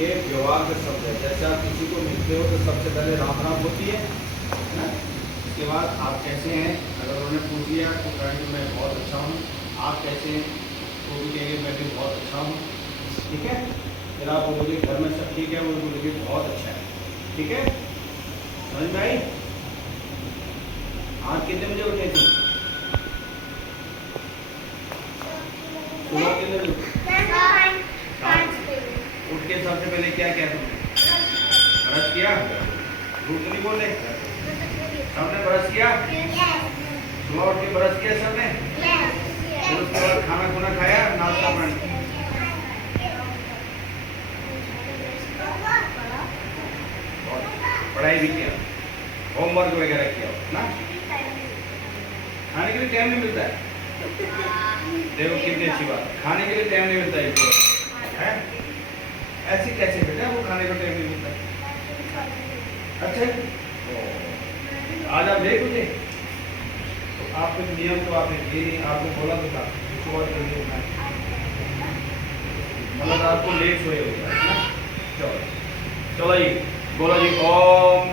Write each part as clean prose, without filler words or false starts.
ये व्यवहार का शब्द है। जैसे आप किसी को मिलते हो तो सबसे पहले राम राम होती है ना, उसके बाद आप कैसे हैं, अगर उन्होंने पूछ लिया तो कहेंगे मैं बहुत अच्छा हूँ, आप कैसे हैं तो भी कहेंगे मैं भी बहुत अच्छा हूँ, ठीक है। फिर आप बोलोगे घर में सब ठीक है, वो बोलोगे बहुत अच्छा है, ठीक है। समझ में आई? आज कितने बजे उठे थे? सुबह कितने बजे उठे? उठ के सबसे पहले क्या किया तुमने? ब्रश किया? झूठ नहीं बोले, सबने ब्रश किया? सुबह उठ के ब्रश किया सबने? फिर उसके बाद खाना खुना खाया, नाश्ता पानी? पढ़ाई भी किया, होमवर्क वगैरह किया ना? खाने के लिए टाइम नहीं मिलता है। देखो कितनी अच्छी बात, खाने के लिए टाइम नहीं मिलता है। ऐसी कैसे बेटा, वो खाने को टाइम नहीं मिलता? अच्छा आज आप लेट उठे तो आपके नियम तो आपने दिए नहीं, आपने बोला तो था कुछ और जल्दी उठना है, मतलब आपको लेट सोए हो गया। चलो चलो जी बोलो जी, ओम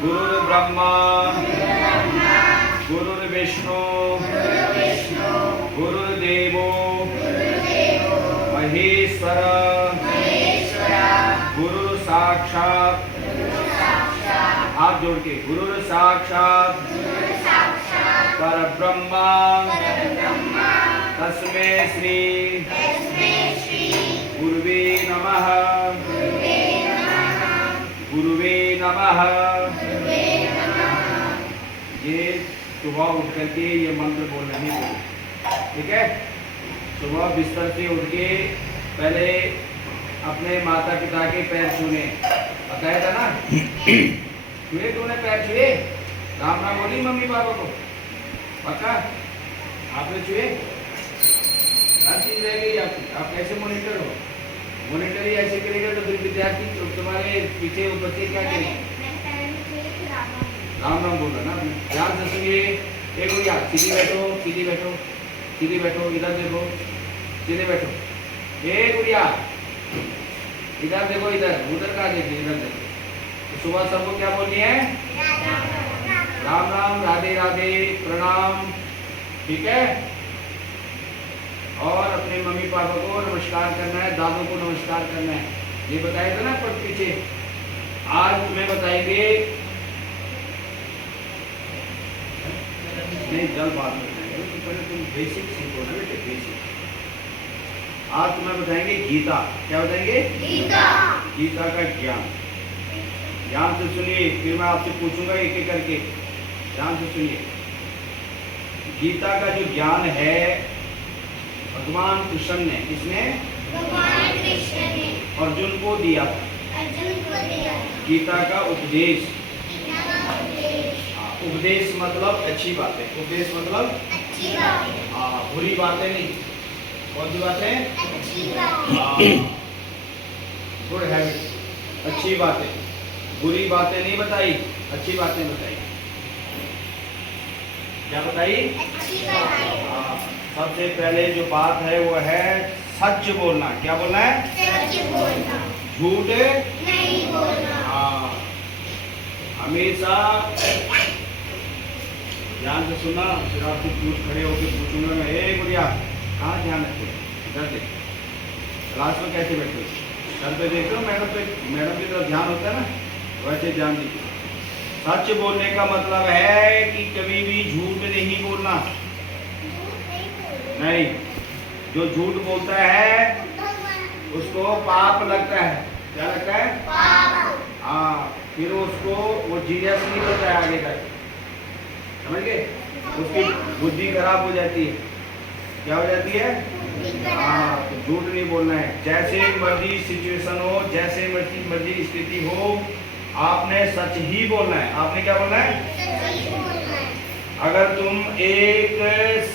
गुरु ब्रह्मा गुरु विष्णु गुरुदेवो महेश्वर गुरु साक्षात, हाथ जोड़ के, गुरु साक्षात परब्रह्मा तस्मै श्री गुरुवे नमः गुरुवे नमः। ये सुबह उठ करके ये मंत्र बोलना ही बोलो, ठीक है। सुबह बिस्तर से उठ के पहले अपने माता पिता के पैर छूने, बताया था ना? छुए तूने पैर छुए? राम राम बोली मम्मी पापा को? पक्का आपने छुए? हर चीज रह गई आपकी। आप कैसे मॉनिटर हो? मॉनिटर ही ऐसे करेगा तो फिर विद्यार्थी तो तुम्हारे पीछे वो बच्चे क्या करेंगे? राम राम बोला ना, ध्यान से सुनिए। एक हो गया, सीधी बैठो सीधी बैठो सीधी बैठो, इधर देखो, सीधे बैठो। एक गुड़िया इधर देखो, इधर उधर का देखिए, इधर देखो। तो सुबह सबको क्या बोलनी है? राम राम, राधे राधे, प्रणाम, ठीक है। और अपने मम्मी पापा को नमस्कार करना है, दादों को नमस्कार करना है। ये बताया था ना पर पीछे। आज तुम्हें बताएंगे, नहीं जल बाद में बताएंगे, तो पहले तुम बेसिक सीखो ना बेटे, बेसिक। आज तुम्हें बताएंगे गीता। क्या बताएंगे? गीता। गीता का ज्ञान। ध्यान से सुनिए, फिर मैं आपसे पूछूंगा एक एक करके, ध्यान से सुनिए। गीता का जो ज्ञान है भगवान कृष्ण ने, किसने? भगवान कृष्ण ने अर्जुन को दिया था। अर्जुन को दिया गीता का उपदेश। उपदेश मतलब अच्छी बातें, उपदेश मतलब अच्छी बातें, हाँ बुरी बातें नहीं। कौन सी बातें? अच्छी बातें, गुड हैबिट, अच्छी बातें। बुरी बातें नहीं बताई, अच्छी बातें बताई। क्या बताई? अच्छी बातें। हाँ, सबसे पहले जो बात है वो है सच बोलना। क्या बोलना है? सच बोलना, झूठ नहीं बोलना। हाँ, हमेशा ध्यान से सुनना। फिर आपसे पूछ खड़े होकर पूछूंगा मैं, ए गुड़िया कहाँ ध्यान रखते हो? इधर देख, क्लास में कैसे बैठे हो? सर पे देख रहे हो, मैडम पे, मैडम की तरफ ध्यान होता है ना, वैसे ध्यान दीजिए। सच बोलने का मतलब है कि कभी भी झूठ नहीं बोलना। नहीं, जो झूठ बोलता है उसको पाप लगता है। क्या लगता है? पाप। हाँ, फिर उसको वो जीनियस नहीं होता है आगे तक, समझ गए? उसकी बुद्धि खराब हो जाती है। क्या हो जाती है? हाँ, तो झूठ नहीं बोलना है। जैसे मर्जी सिचुएशन हो, जैसे मर्जी स्थिति हो, आपने सच ही बोलना है। आपने क्या बोलना है? सच ही बोलना है। अगर तुम एक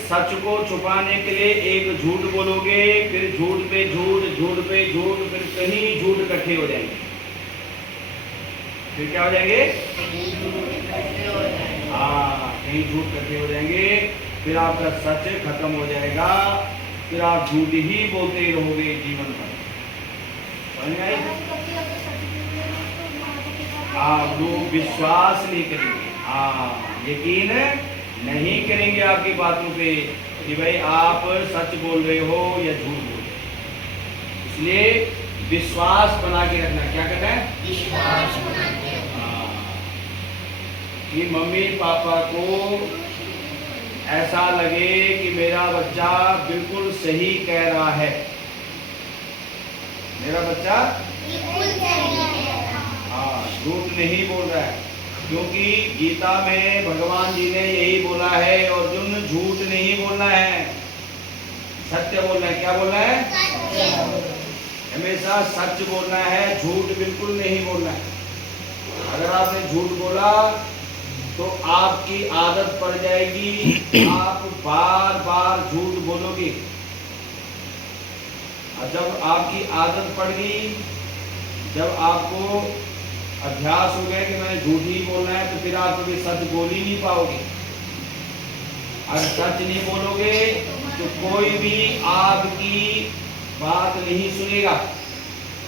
सच को छुपाने के लिए एक झूठ बोलोगे, फिर झूठ पे झूठ, झूठ पे झूठ, फिर कहीं झूठ इकट्ठे हो जाएंगे। फिर क्या हो जाएंगे? हाँ, कहीं झूठ इकट्ठे हो जाएंगे, फिर आपका सच खत्म हो जाएगा, फिर आप झूठ ही बोलते रहोगे जीवन भर। समझ में आई? हाँ, लोग विश्वास नहीं करेंगे, हाँ, यकीन नहीं करेंगे आपकी बातों पे कि भाई आप सच बोल रहे हो या झूठ बोल रहे हो। इसलिए विश्वास बना के रखना। क्या करना है? विश्वास बना के रखना। कि मम्मी पापा को ऐसा लगे कि मेरा बच्चा बिल्कुल सही कह रहा है, मेरा बच्चा बिल्कुल सही कह रहा है, हाँ, झूठ नहीं बोल रहा है। क्योंकि गीता में भगवान जी ने यही बोला है, अर्जुन झूठ नहीं बोलना है, सत्य बोलना है। क्या बोलना है? हमेशा सच बोलना है, झूठ बिल्कुल नहीं बोलना है। अगर आपने झूठ बोला तो आपकी आदत पड़ जाएगी, आप बार बार झूठ बोलोगे। और जब आपकी आदत पड़ गई, जब आपको अभ्यास हो गया कि मैंने झूठ ही बोलना है, तो फिर आप कभी सच बोल ही नहीं पाओगे। अगर सच नहीं बोलोगे तो कोई भी आपकी बात नहीं सुनेगा,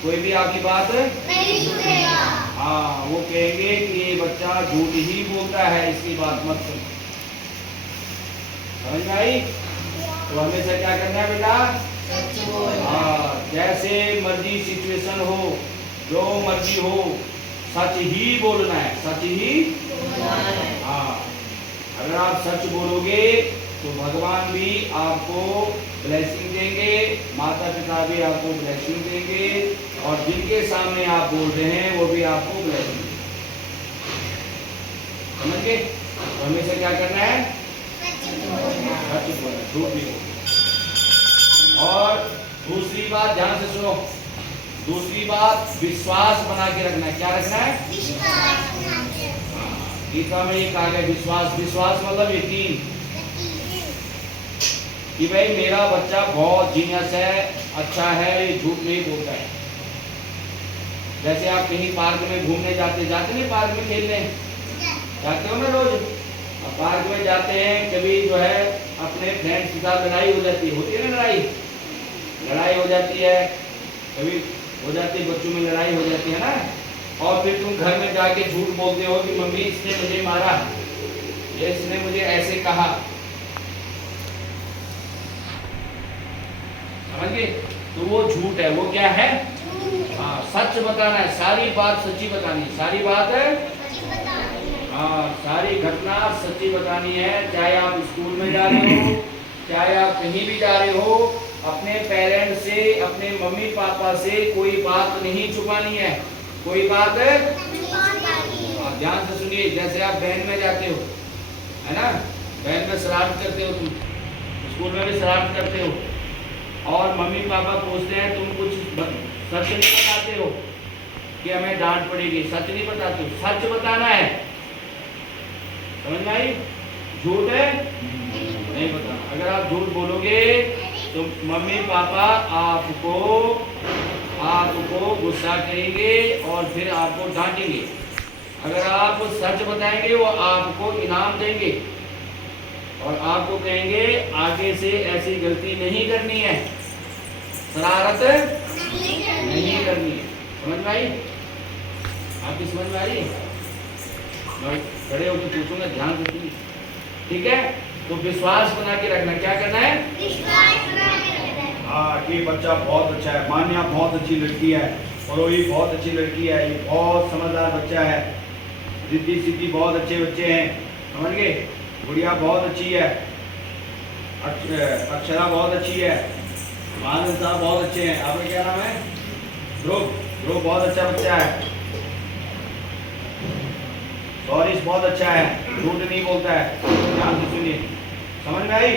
कोई भी आपकी बात नहीं सुनेगा। हाँ, वो कहेंगे कि ये बच्चा झूठ ही बोलता है, इसकी बात मत सुनो। समझ में आई? तो हमेशा क्या करना है बेटा? सच बोलना। हाँ, जैसे मर्जी सिचुएशन हो, जो मर्जी हो, सच ही बोलना है, सच ही बोलना है। हाँ, अगर आप सच बोलोगे तो भगवान भी आपको ब्लेसिंग देंगे, माता पिता भी आपको ब्लेसिंग देंगे, और जिनके सामने आप बोल रहे हैं वो भी आपको ब्लेसिंग देंगे। समझ गए? तो हमेशा क्या करना है? सच बोलना, झूठ नहीं बोलना। और दूसरी बात ध्यान से सुनो, दूसरी बात विश्वास बना के रखना है। क्या रखना है? विश्वास बना के रखना। गीता में ये कहा गया विश्वास। विश्वास मतलब यकीन कि भाई मेरा बच्चा बहुत जीनियस है, अच्छा है, ये झूठ नहीं बोलता है। जैसे आप कहीं पार्क में घूमने जाते नहीं, पार्क में खेलने जाते हो ना रोज, पार्क में जाते हैं, कभी जो है अपने फ्रेंड्स के साथ लड़ाई हो जाती है, होती है ना लड़ाई हो जाती है, कभी हो जाती है, बच्चों में लड़ाई हो जाती है ना, और फिर तुम घर में जाके झूठ बोलते हो कि मम्मी इसने मुझे मारा, ये इसने मुझे ऐसे कहा। समझिए? तो वो झूठ है। वो क्या है? हाँ, सच बताना है, सारी बात सच्ची बतानी है, सारी बात है, हाँ, सारी घटना सच्ची बतानी है। चाहे आप स्कूल में जा रहे हो, चाहे आप कहीं भी जा रहे हो, अपने पेरेंट्स से, अपने मम्मी पापा से कोई बात नहीं छुपानी है, कोई बात है, ध्यान से सुनिए। जैसे आप वैन में जाते हो, है ना, वैन में शरारत करते हो, तुम स्कूल में भी शरारत करते हो, और मम्मी पापा पूछते हैं तुम कुछ सच नहीं बताते हो कि हमें डांट पड़ेगी, सच नहीं बताते हो, सच बताना है। समझ में आई? झूठ है नहीं बताना। अगर आप झूठ बोलोगे तो मम्मी पापा आपको गुस्सा करेंगे और फिर आपको डांटेंगे। अगर आप सच बताएंगे वो आपको इनाम देंगे और आपको कहेंगे आगे से ऐसी गलती नहीं करनी है, शरारत नहीं करनी है। समझ में आई? आपकी समझ में आई? मैं खड़े होकर पूछूंगा, ध्यान से सुनिए, ठीक है? तो विश्वास बना के रखना। क्या करना है? विश्वास बना के रखना है। हाँ, ये बच्चा बहुत अच्छा है, मान्या बहुत अच्छी लड़की है, और वो भी बहुत अच्छी लड़की है, ये बहुत समझदार बच्चा है, रिद्धि सिद्धि बहुत अच्छे बच्चे हैं। समझ गए? गुड़िया बहुत अच्छी है, अक्षरा बहुत अच्छी है, आनंद साहब बहुत अच्छे हैं। आपका क्या नाम है? ध्रुव बहुत अच्छा बच्चा है, सौरिश बहुत अच्छा है, झूठ नहीं बोलता है। ध्यान से सुनिए, समझ में आई?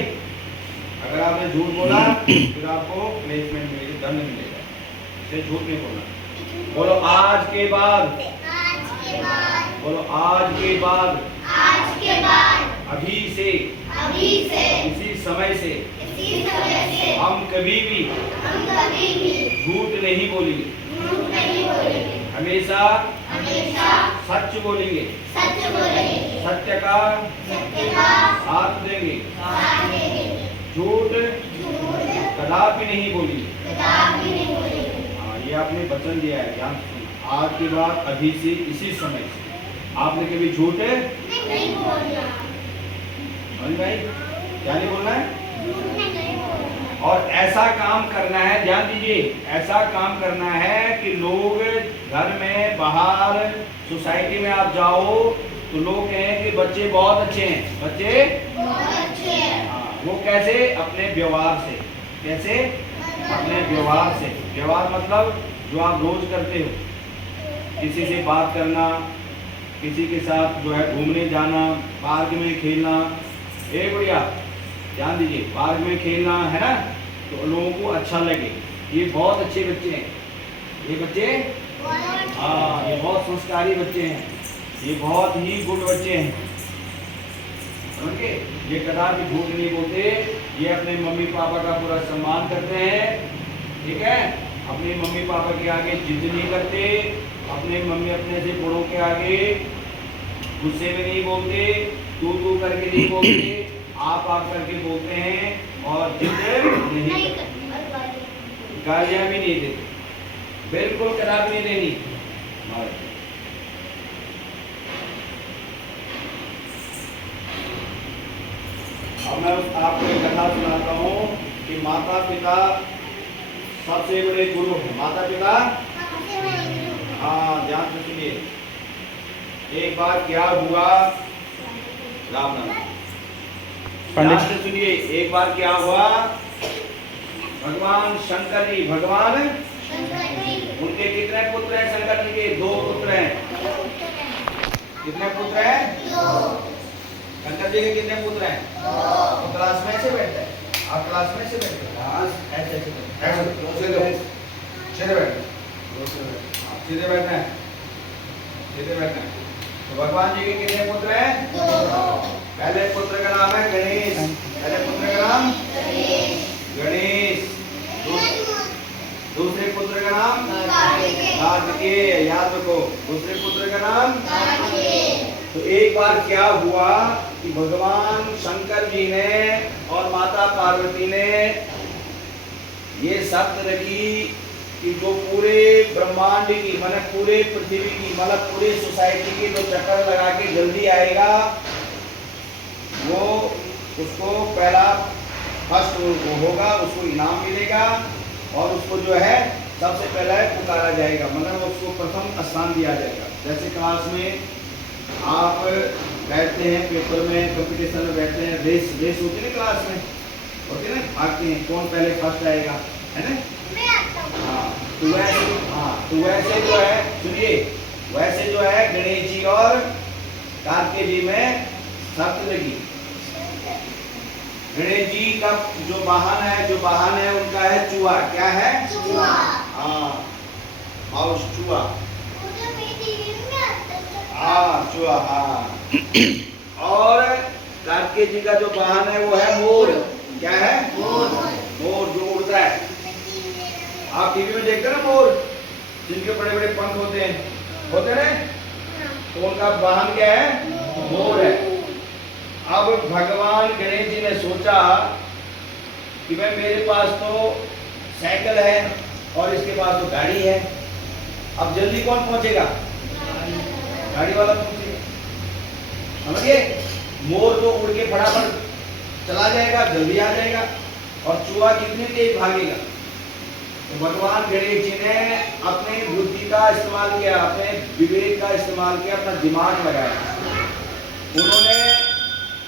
अगर आपने झूठ बोला फिर आपको प्लेसमेंट मिलेगी, दंड मिलेगा, इसलिए झूठ नहीं बोलना। बोलो आज के बाद, बोलो आज के बाद, अभी से, इसी समय से हम कभी भी झूठ नहीं बोलेंगे, हमेशा सच बोलेंगे, सत्य का साथ देंगे, झूठ कदापि नहीं बोलेंगे। हाँ, ये आपने वचन दिया है, ध्यान से सुनो। आज के बाद अभी से इसी समय से आपने कभी झूठ नहीं बोलना। भाई क्या नहीं बोलना है, और ऐसा काम करना है, ध्यान दीजिए, ऐसा काम करना है कि लोग घर में बाहर सोसाइटी में आप जाओ तो लोग कहें कि बच्चे बहुत अच्छे हैं, बच्चे बहुत अच्छे हैं। हाँ, वो कैसे? अपने व्यवहार से। कैसे? अपने व्यवहार से। व्यवहार मतलब जो आप रोज करते हो, किसी से बात करना, किसी के साथ जो है घूमने जाना, पार्क में खेलना। एक बढ़िया ध्यान दीजिए, पार्क में खेलना है ना, तो लोगों को अच्छा लगे। ये बहुत अच्छे बच्चे हैं, ये बच्चे हाँ, ये बहुत संस्कारी बच्चे हैं, ये बहुत ही गुड बच्चे हैं। समझे? ये कदापि झूठ नहीं बोलते, ये अपने मम्मी पापा का पूरा सम्मान करते हैं, ठीक है। अपने मम्मी पापा के आगे जिद नहीं करते, अपने से बड़ों के आगे गुस्से में नहीं बोलते, तू करके नहीं बोलते, आप करके बोलते हैं, और जिद नहीं करते, गालियां भी नहीं देते, बिल्कुल कदापि नहीं देनी। अब मैं आपको एक कथा सुनाता हूँ कि माता पिता सबसे बड़े गुरु हैं। माता पिता हाँ, ध्यान से सुनिए। एक बार क्या हुआ, राम नाम ध्यान से सुनिए। एक बार क्या हुआ, भगवान शंकर जी, भगवान उनके कितने पुत्र हैं? शंकर जी के 2 पुत्र हैं। कितने पुत्र हैं? 2। शंकर जी के कितने पुत्र हैं? 2। क्लास में ऐसे बैठते हैं, आप क्लास में ऐसे बैठते हैं, ऐसे सीधे बैठना है, सीधे बैठना है। तो भगवान जी के कितने पुत्र हैं? 2। पहले पुत्र का नाम है गणेश। पहले पुत्र का नाम गणेश। दूसरे पुत्र का नाम कार्तिकेय, याद रखो, दूसरे पुत्र का नाम। तो एक बार क्या हुआ कि भगवान शंकर जी ने और माता पार्वती ने ये शर्त रखी कि जो पूरे ब्रह्मांड की, मतलब पूरे पृथ्वी की, मतलब पूरी सोसाइटी की जो चक्कर लगा के जल्दी आएगा, वो उसको पहला फर्स्ट होगा, उसको इनाम मिलेगा, और उसको जो है सबसे पहले पुकारा जाएगा, मतलब उसको प्रथम स्थान दिया जाएगा। जैसे क्लास में आप बैठते हैं, पेपर में कंपटीशन में बैठते हैं, रेस होती है क्लास में, होती है ना, भागते हैं कौन पहले फर्स्ट आएगा, है ना। हाँ, तो वैसे जो है, सुनिए, वैसे जो है गणेश जी और कार्तिकेय जी में शर्त लगी। गणेश जी का जो वाहन है उनका है चूहा। क्या है? चूहा। हाँ, माउस, चूहा। हाँ, चूहा, हाँ। और कार्तिकेय जी का जो वाहन है वो है मोर। क्या है? मोर जो उड़ता है। आप टीवी में देखते हैं ना मोर, जिनके बड़े बड़े पंख होते हैं, तो उनका वाहन क्या है? मोर है। अब भगवान गणेश जी ने सोचा कि भाई मेरे पास तो साइकिल है और इसके पास तो गाड़ी है, अब जल्दी कौन पहुंचेगा? गाड़ी वाला पहुंचेगा, समझिए। मोर तो उड़ के फटाफट चला जाएगा, जल्दी आ जाएगा, और चूहा कितनी तेज भागेगा। तो भगवान गणेश जी ने अपनी बुद्धि का इस्तेमाल किया, अपने विवेक का इस्तेमाल किया, अपना दिमाग लगाया। उन्होंने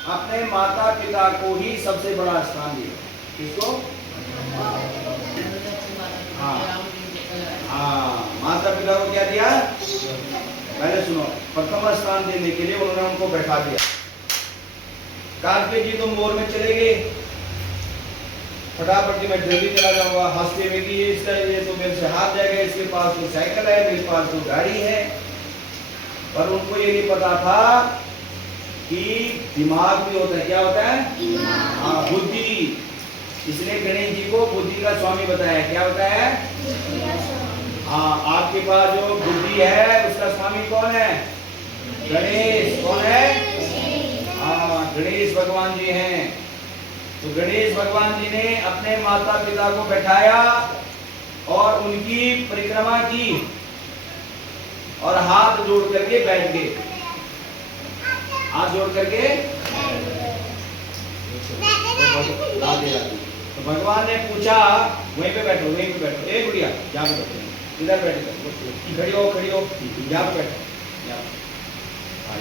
अपने माता पिता को ही सबसे बड़ा स्थान दिया। किसको? हाँ, माता पिता को क्या दिया? पहले सुनो, प्रथम स्थान देने के लिए उन्होंने उनको बैठा दिया। कार्तिकेय जी तो मोर में चले गए, फटाफट मैं जल्दी चला जाऊंगा, हंसते हुए कि ये तो मेरे से हाथ जाएगा, इसके पास तो साइकिल है, मेरे पास तो गाड़ी है। पर उनको ये नहीं पता था कि दिमाग भी होता है। क्या होता है? हाँ, बुद्धि। इसलिए गणेश जी को बुद्धि का स्वामी बताया। क्या बताया? हाँ, आपके पास जो बुद्धि है उसका स्वामी कौन है? गणेश। कौन है? हाँ, गणेश भगवान जी हैं। तो गणेश भगवान जी ने अपने माता पिता को बैठाया और उनकी परिक्रमा की और हाथ जोड़ करके बैठ गए। हाथ जोड़ करके तो भगवान ने पूछा, वहीं पे बैठो, वहीं पे बैठो, ए गुड़िया यहाँ पे बैठो, इधर बैठो, खड़ी हो, खड़ी हो, यहाँ पे बैठो,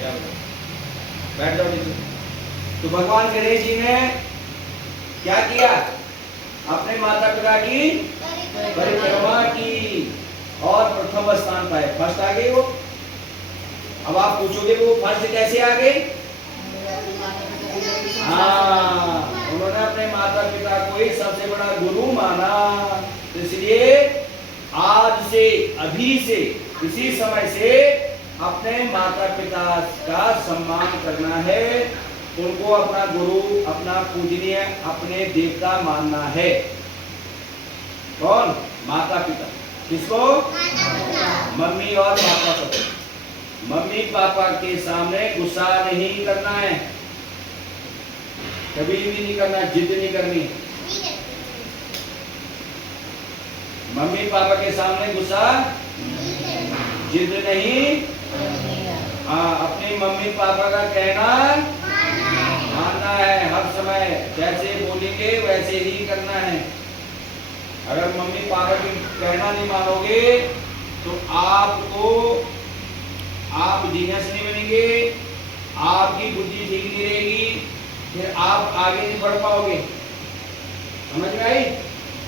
यहाँ पे बैठ जाओ नीचे। तो भगवान गणेश जी ने क्या किया? अपने माता पिता की परिक्रमा की और प्रथम स्थान पाए, फर्स्ट आ गए वो। अब आप पूछोगे वो फर्स्ट कैसे आ गए? हाँ, उन्होंने अपने माता पिता को ही सबसे बड़ा गुरु माना। इसलिए आज से, अभी से, इसी समय से अपने माता पिता का सम्मान करना है, उनको अपना गुरु, अपना पूजनीय, अपने देवता मानना है। कौन? माता पिता। किसको? मम्मी और पापा को। मम्मी पापा के सामने गुस्सा नहीं करना है, कभी भी नहीं करना, जिद नहीं करनी। मम्मी पापा के सामने गुस्सा, जिद नहीं। हाँ, अपनी मम्मी पापा का कहना मानना है हर समय, जैसे बोलेंगे वैसे ही करना है। अगर मम्मी पापा की कहना नहीं मानोगे तो आप जीनियस नहीं बनेंगे, आपकी बुद्धि ठीक नहीं रहेगी, फिर आप आगे नहीं बढ़ पाओगे। समझ में आई?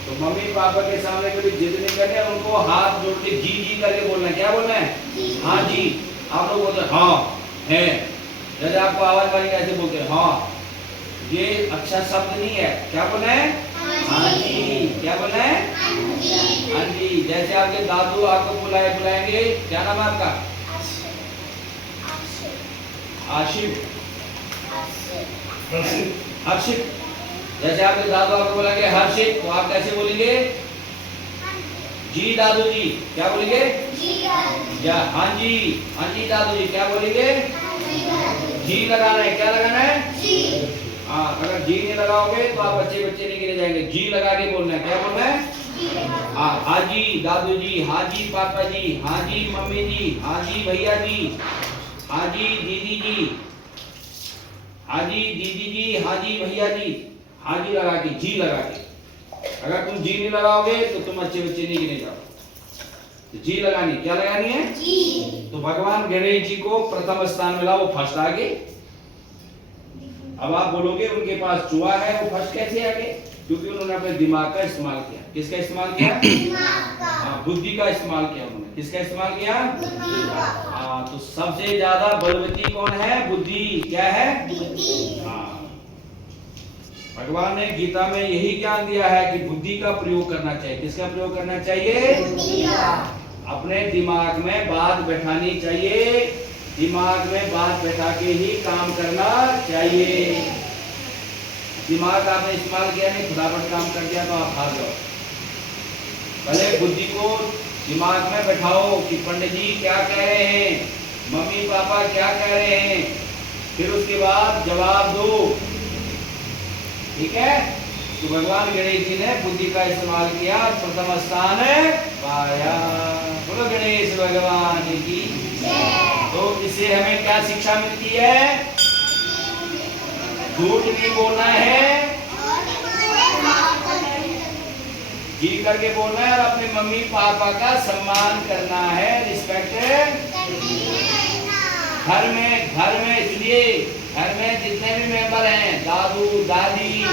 तो मम्मी पापा के सामने कभी जिद नहीं करनी, उनको हाथ जोड़ के जी जी करके बोलना है। क्या बोलना है? हाँ जी। आप लोग बोलते हैं हाँ है, जैसे आपको आवाज वाली कैसे बोलते हैं हाँ, ये अच्छा शब्द नहीं है। क्या बोलना है? हाँ जी। क्या बोलना है? हाँ जी। जैसे आपके दादू आपको बुलाएंगे, क्या नाम है आपका? आशिफ। हर्षित। जैसे आपके दादू आपको बोलेंगे हर्षित, तो आप कैसे बोलेंगे? जी दादू जी। क्या बोलेंगे? या हाँ जी, हाँ जी दादू जी। क्या बोलेंगे? जी लगाना है। क्या लगाना है? हाँ, अगर जी नहीं लगाओगे तो आप बच्चे नहीं गिरे जाएंगे। जी लगा के बोलना है। क्या बोलना है? हाँ, हाँ जी दादू जी, हाँ जी पापा जी, हाँ जी मम्मी जी, हाँ जी भैया जी, हाँ जी दीदी जी, हाँ जी दीदी जी, हाँ जी भैया जी, हाँ जी लगा के, जी लगा के। अगर तुम जी नहीं लगाओगे तो तुम अच्छे बच्चे नहीं गिने जाओ। तो जी लगानी, क्या लगानी है? जी। तो भगवान गणेश जी को प्रथम स्थान मिला, वो फर्स्ट आ गए। अब आप बोलोगे उनके पास चूहा है, वो फर्स्ट कैसे आ गए? क्योंकि उन्होंने अपने दिमाग का इस्तेमाल किया। किसका इस्तेमाल किया? हाँ, बुद्धि का इस्तेमाल किया उन्होंने। किसका इस्तेमाल किया? हाँ, तो सबसे ज्यादा बलवती कौन है? बुद्धि। क्या है? हाँ, भगवान ने गीता में यही ज्ञान दिया है कि बुद्धि का प्रयोग करना चाहिए। किसका प्रयोग करना चाहिए? अपने दिमाग में बात बैठानी चाहिए, दिमाग में बात बैठा के ही काम करना चाहिए। दिमाग आपने इस्तेमाल किया नहीं, फटाफट काम कर दिया तो आप हार जाओ। पहले बुद्धि को दिमाग में बैठाओ कि पंडित जी क्या कह रहे हैं, मम्मी पापा क्या कह रहे हैं, फिर उसके बाद जवाब दो। ठीक है? तो भगवान गणेश जी ने बुद्धि का इस्तेमाल किया, प्रथम स्थान पाया। बोलो गणेश भगवान की। तो इससे हमें क्या शिक्षा मिलती है? झूठ नहीं बोलना है, जी करके बोलना है, और अपने मम्मी पापा का सम्मान करना है, रिस्पेक्ट। घर में इसलिए घर में जितने भी मेंबर हैं, दादू दादी,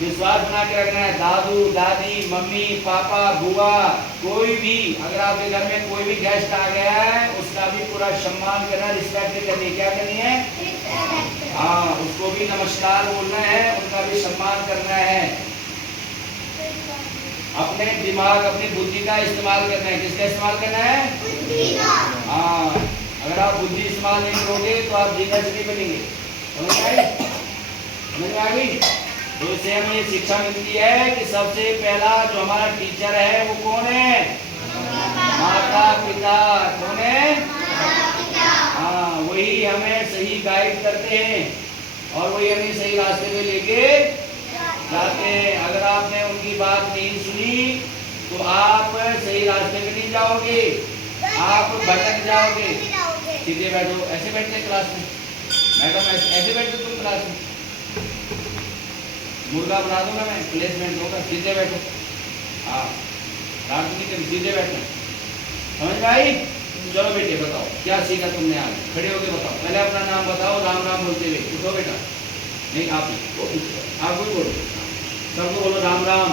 विश्वास बना के रखना है। दादू दादी, मम्मी पापा, बुआ, कोई भी, अगर आपके घर में कोई भी गेस्ट आ गया है, उसका भी पूरा सम्मान करना, रिस्पेक्ट करनी। क्या करनी है? हाँ, उसको भी नमस्कार बोलना है, उनका भी सम्मान करना है। अपने दिमाग, अपनी बुद्धि का इस्तेमाल करना है। किसका इस्तेमाल करना है? बुद्धि का। हाँ, अगर आप बुद्धि इस्तेमाल नहीं करोगे तो आप जीनियस नहीं बनेंगे। समझ में आई? समझ में आ गई? तो इससे हमें ये शिक्षा मिलती है कि सबसे पहला जो हमारा टीचर है वो कौन है? माता पिता। कौन है? हाँ, वही हमें सही गाइड करते हैं और वही हमें सही रास्ते पे लेके जाते हैं। अगर आपने उनकी बात नहीं सुनी तो आप सही रास्ते में नहीं जाओगे, आप भटक जाओगे। सीधे बैठो, ऐसे बैठते क्लास में मैडम, ऐसे बैठते तुम क्लास में, मुर्गा बना दूंगा मैं, प्लेसमेंट होगा। सीधे बैठो, हाँ रात नहीं कभी, सीधे बैठो, समझ में आई? चलो बेटे बताओ क्या सीखा तुमने आज, खड़े होके बताओ, पहले अपना नाम बताओ, राम राम बोलते हुए। उठो बेटा, नहीं आप भी बोलो, सबको बोलो राम राम।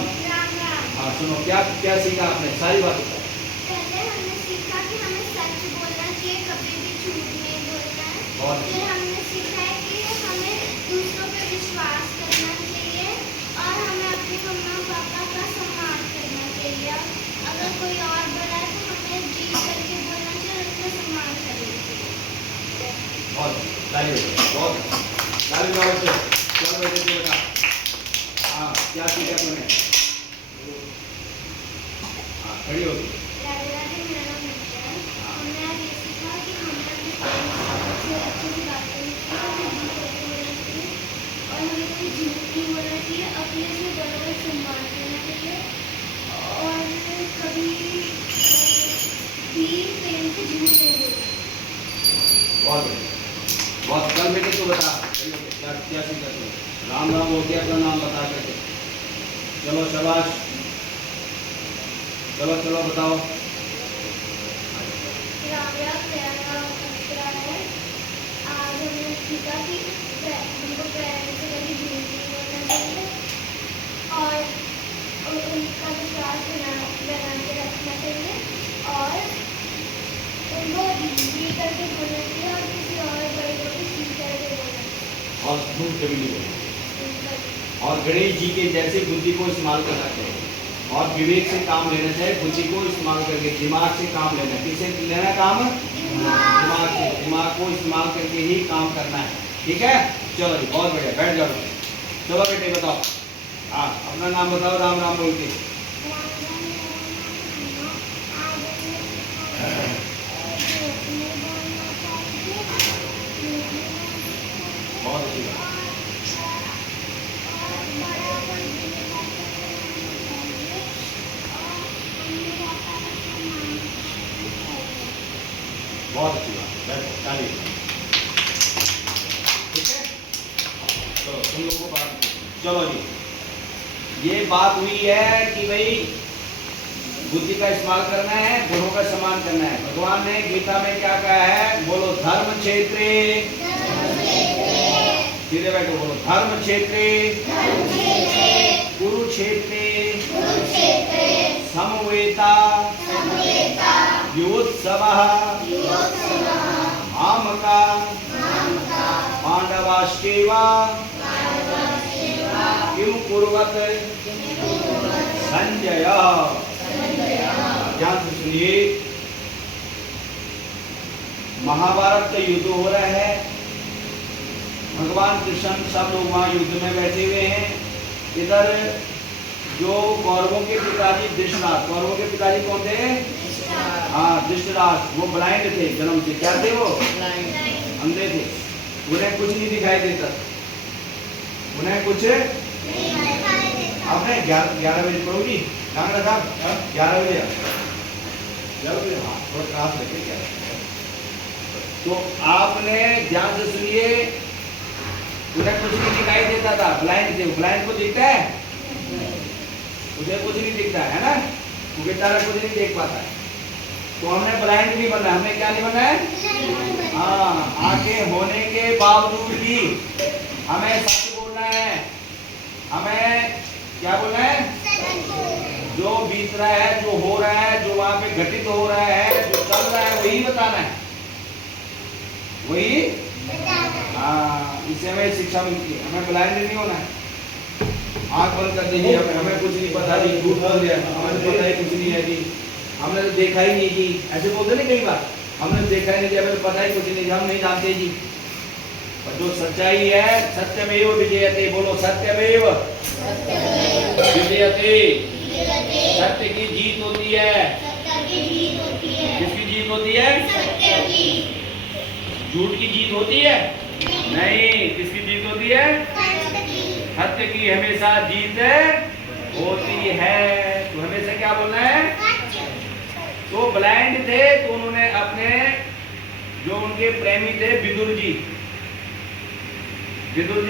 हाँ सुनो, क्या क्या सीखा आपने, सारी बात बताओ। पहले हमने सीखा कि हमें सच बोलना चाहिए, कभी भी झूठ नहीं बोलना है। और फिर हमने सीखा है कि हमें दूसरों पे विश्वास करना चाहिए और हमें अपने मम्मा पापा का सम्मान करना चाहिए। अगर कोई और बड़ा है तो हमें जी करके बोलना चाहिए और उसका सम्मान करना चाहिए। बहुत ताली बजाओ, बहुत ताली बजाओ बच्चों। चलो बेटे तू बता, हाँ क्या सीखा तूने? हाँ खड़ी होगी। राधे राधे, मेरा नाम नित्या है। हमने आज ये सीखा कि हमें अपने पेरेंट्स से अच्छे से बात करनी चाहिए, हमें जी करके बोलना चाहिए और हमें कभी झूठ नहीं बोलना चाहिए, अपने से बड़ों का सम्मान करना चाहिए और कभी भी पेरेंट्स से झूठ नहीं बोलना चाहिए। बहुत बढ़िया, बहुत। कल बेटे तू बता, क्या क्या सीखा तू? राम राम बोल के अपना नाम बता करके। चलो शाबाश, चलो चलो बताओ। राम राम, मेरा नाम अक्षरा है। आज हमने सीखा कि हमको पेरेंट्स से कभी झूठ नहीं बोलना चाहिए और उनका विश्वास बना के रखना चाहिए और उनको जी करके बोलना चाहिए और किसी और बड़े को भी जी करके बोलना चाहिए। और झूठ कभी नहीं बोलना, और गणेश जी के जैसे बुद्धि को इस्तेमाल करना चाहिए और विवेक से काम लेना चाहिए, बुद्धि को इस्तेमाल करके, दिमाग से काम लेना है। किससे लेना है काम? दिमाग से, दिमाग को इस्तेमाल करके ही काम करना है, ठीक है? चलो जी बहुत बढ़िया, बैठ जाओ। चलो बेटे बताओ, हाँ अपना नाम बताओ, राम राम बोल के। बहुत अच्छी बात, बहुत अच्छी बात, बैठो ताली। ठीक है, चलो तुम लोगों को बात, चलो जी ये बात हुई है कि भाई बुद्धि का इस्तेमाल करना है, गुणों का सम्मान करना है। भगवान ने गीता में क्या कहा है, बोलो धर्म क्षेत्रे, सीधे बैठो बोलो, धर्म क्षेत्रे कुरुक्षेत्रे समवेता युत्सवः मामका पांडवाश्चैव किं कुर्वत संजय। ध्यान से सुनिए, महाभारत का युद्ध हो रहा है, भगवान कृष्ण सब लोग वहां युद्ध में बैठे हुए हैं। इधर जो कौरवों के पिताजी धृतराष्ट्र, कौरवों के पिताजी कौन थे? हाँ धृतराष्ट्र, वो ब्लाइंड थे जन्म से। क्या थे वो? अंधे थे, उन्हें कुछ नहीं दिखाई देता, उन्हें कुछ। आपने 11 बजे पढ़ोगी कांगड़ा साहब, 11 बजे हाँ थोड़ा क्लास लेके क्या। तो आपने ध्यान से सुनिए, उन्हें कुछ नहीं दिखाई देता था, ब्लाइंड थे। ब्लाइंड को दिखता है? उसे कुछ नहीं दिखता है ना, वो बेचारा कुछ नहीं देख पाता है। तो हमने ब्लाइंड नहीं बनना, हमने क्या नहीं बनना है? हाँ, आंखें होने के बावजूद भी हमें सच बोलना है। हमें क्या बोलना है? जो बीत रहा है, जो हो रहा है, जो वहां पे घटित हो रहा है, जो चल रहा है, वही बताना है, वही। हाँ, इससे हमें शिक्षा मिलती है, हमें ब्लाइंड नहीं होना है। आंख बंद कर दीजिए, हमें कुछ नहीं पता जी, झूठ बोल दिया, हमें पता ही कुछ नहीं है जी, हमने तो देखा ही नहीं जी, ऐसे बोलते नहीं कई बार, हमने देखा ही नहीं जी, हमें तो पता ही कुछ नहीं, हम नहीं जानते जी। और जो सच्चाई है, सत्यमेव विजयते, बोलो सत्यमेव विजयते। सत्य की जीत होती है। किसकी जीत होती है? झूठ की जीत होती है? नहीं, किसकी जीत होती है? सत्य की हमेशा जीत होती है। तो हमेशा क्या बोलना है? ब्लाइंड थे तो उन्होंने अपने जो उनके प्रेमी थे विदुर जी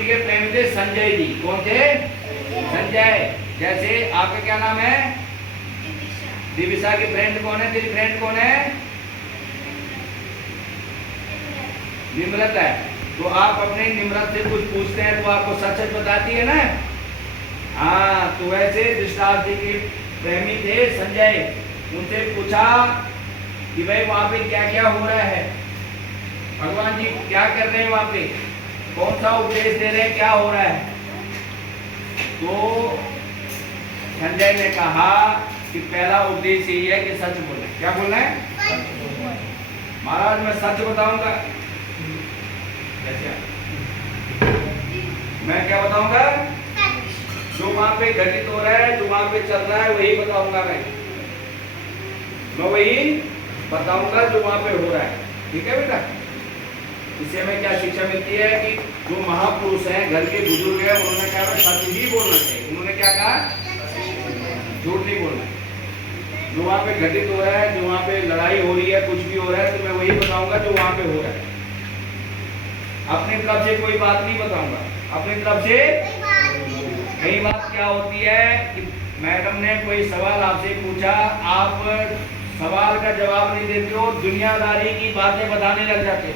के प्रेमी थे संजय जी। कौन थे? संजय। जैसे आपका क्या नाम है? दिविशा की फ्रेंड कौन है? तेरी फ्रेंड कौन है? निम्रत है। तो आप अपने निम्रत से कुछ पूछते हैं तो आपको सच सच बताती है ना। हाँ, तो वैसे धृतराष्ट्र के प्रेमी थे संजय, उनसे पूछा कि भाई वहां पे क्या क्या हो रहा है, भगवान जी क्या कर रहे हैं वहां पे, कौन सा उपदेश दे रहे हैं, क्या हो रहा है। तो संजय ने कहा कि पहला उपदेश यही है कि सच बोलना। क्या बोलना है? महाराज मैं सच बताऊंगा। मैं क्या बताऊंगा? जो वहां पे घटित हो रहा है, जो वहां पे चल रहा है वही बताऊंगा। मैं वही बताऊंगा जो वहां पे हो रहा है। ठीक है बेटा? इससे हमें क्या शिक्षा मिलती है कि जो महापुरुष हैं, घर के बुजुर्ग हैं, उन्होंने कहा सच ही बोलना चाहिए। उन्होंने क्या कहा? झूठ नहीं बोलना। जो वहां पे घटित हो रहा है, जो वहां पे लड़ाई हो रही है, कुछ भी हो रहा है, तो मैं वही बताऊंगा जो वहां पे हो रहा है। अपनी तरफ से कोई बात नहीं बताऊंगा। अपनी तरफ से कई बात क्या होती है कि मैडम ने कोई सवाल आपसे पूछा, आप सवाल का जवाब नहीं देते हो, दुनियादारी की बातें बताने लग जाते हो।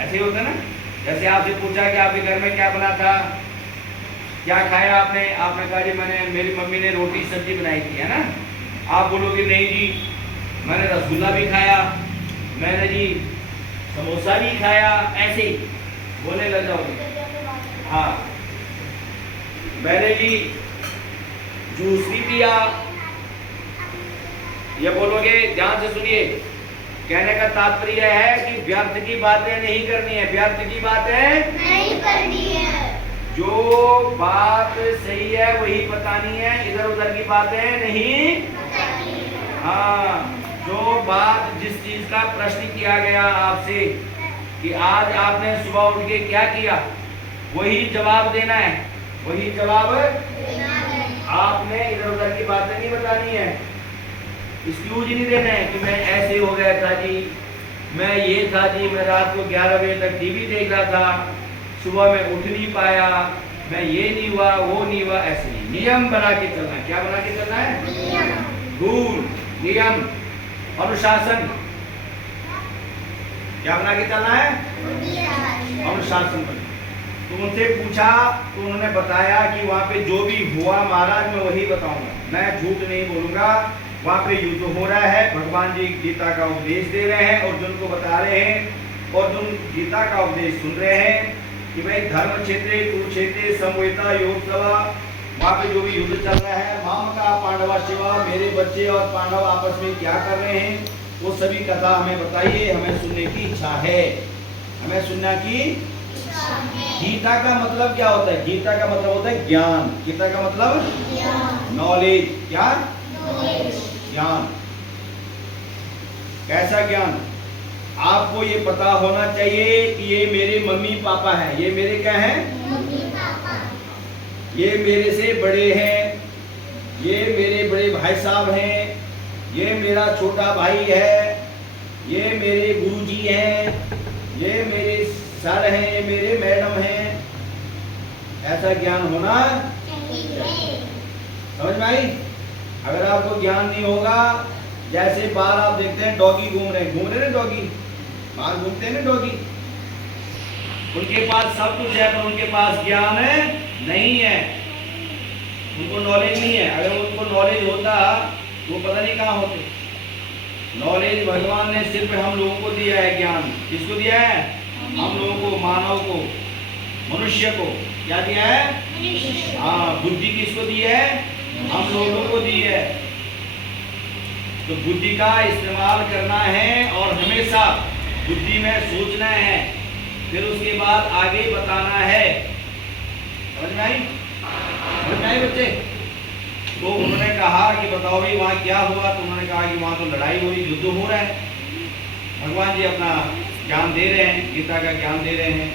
ऐसे ही होता है ना। जैसे आपसे पूछा कि आपके घर में क्या बना था, क्या खाया आपने, आपने कहा जी मैंने, मेरी मम्मी ने रोटी सब्जी बनाई थी, है ना। आप बोलोगे नहीं जी मैंने रसगुल्ला भी खाया, मैंने जी समोसा भी खाया, ऐसे ही बोलने लग जाओगे। हाँ, मैंने जी जूस भी पिया, ये बोलोगे। ध्यान से सुनिए, कहने का तात्पर्य है कि व्यर्थ की बातें नहीं करनी है, व्यर्थ की बातें नहीं करनी है। जो बात सही है वही बतानी है, इधर उधर की बातें नहीं। हाँ, जो बात, जिस चीज का प्रश्न किया गया आपसे कि आज आपने सुबह उठ के क्या किया, वही जवाब देना है, वही जवाब देना है। आपने इधर उधर की बातें नहीं बतानी है, एक्सक्यूज नहीं देना है कि मैं ऐसे हो गया था जी, मैं ये था जी, मैं रात को 11 बजे तक टीवी देख रहा था, सुबह में उठ नहीं पाया, मैं ये नहीं हुआ, वो नहीं हुआ। ऐसे नहीं, नियम बना के चलना है। क्या बना के चलना है? नियम, रूल, नियम, अनुशासन। क्या बना के चलना है? अनुशासन बना। तो उनसे पूछा तो उन्होंने बताया कि वहां पे जो भी हुआ महाराज मैं वही बताऊंगा, मैं झूठ नहीं बोलूंगा। वहां पे युद्ध हो रहा है, भगवान जी गीता का उपदेश दे रहे हैं, अर्जुन को बता रहे हैं, और अर्जुन गीता का उपदेश सुन रहे हैं कि भाई धर्म क्षेत्रे कुरुक्षेत्रे समवेता योग सभा, वहां पे जो भी युद्ध चल रहा है, माम का पांडवा शिवा, मेरे बच्चे और पांडव आपस में क्या कर रहे हैं, वो सभी कथा हमें बताइए, हमें सुनने की इच्छा है, हमें सुनने की इच्छा है। गीता का मतलब क्या होता है? गीता का मतलब होता है ज्ञान। गीता का मतलब नॉलेज। क्या? ज्ञान। कैसा ज्ञान? आपको ये पता होना चाहिए कि ये मेरे मम्मी पापा हैं, ये मेरे क्या हैं? Mummy papa. ये मेरे से बड़े हैं, ये मेरे बड़े भाई साहब हैं, ये मेरा छोटा भाई है, ये मेरे गुरुजी हैं, ये मेरे सर हैं, ये मेरे मैडम हैं। ऐसा ज्ञान होना चाहिए। समझ में आई? अगर आपको ज्ञान नहीं होगा, जैसे बाहर आप देखते हैं डॉगी घूम रहे ना, डॉगी बाहर घूमते हैं ना डॉगी, उनके पास सब कुछ है पर उनके पास ज्ञान नहीं है, उनको नॉलेज नहीं है। अगर उनको नॉलेज होता तो पता नहीं कहाँ होते। नॉलेज भगवान ने सिर्फ हम लोगों को दिया है। ज्ञान किसको दिया है? हम लोगों को, मानव को, मनुष्य को। क्या दिया है? हाँ, बुद्धि किसको दी है? हम लोगों को दी है। तो बुद्धि का इस्तेमाल करना है और हमेशा बुद्धि में सोचना है, फिर उसके बाद आगे बताना है। समझ में आई? समझ में आई बच्चे? तो उन्होंने कहा कि बताओ भाई वहाँ क्या हुआ। तो उन्होंने कहा कि वहाँ तो लड़ाई हो रही, युद्ध हो रहा है। भगवान जी अपना ज्ञान दे रहे हैं, गीता का ज्ञान दे रहे हैं।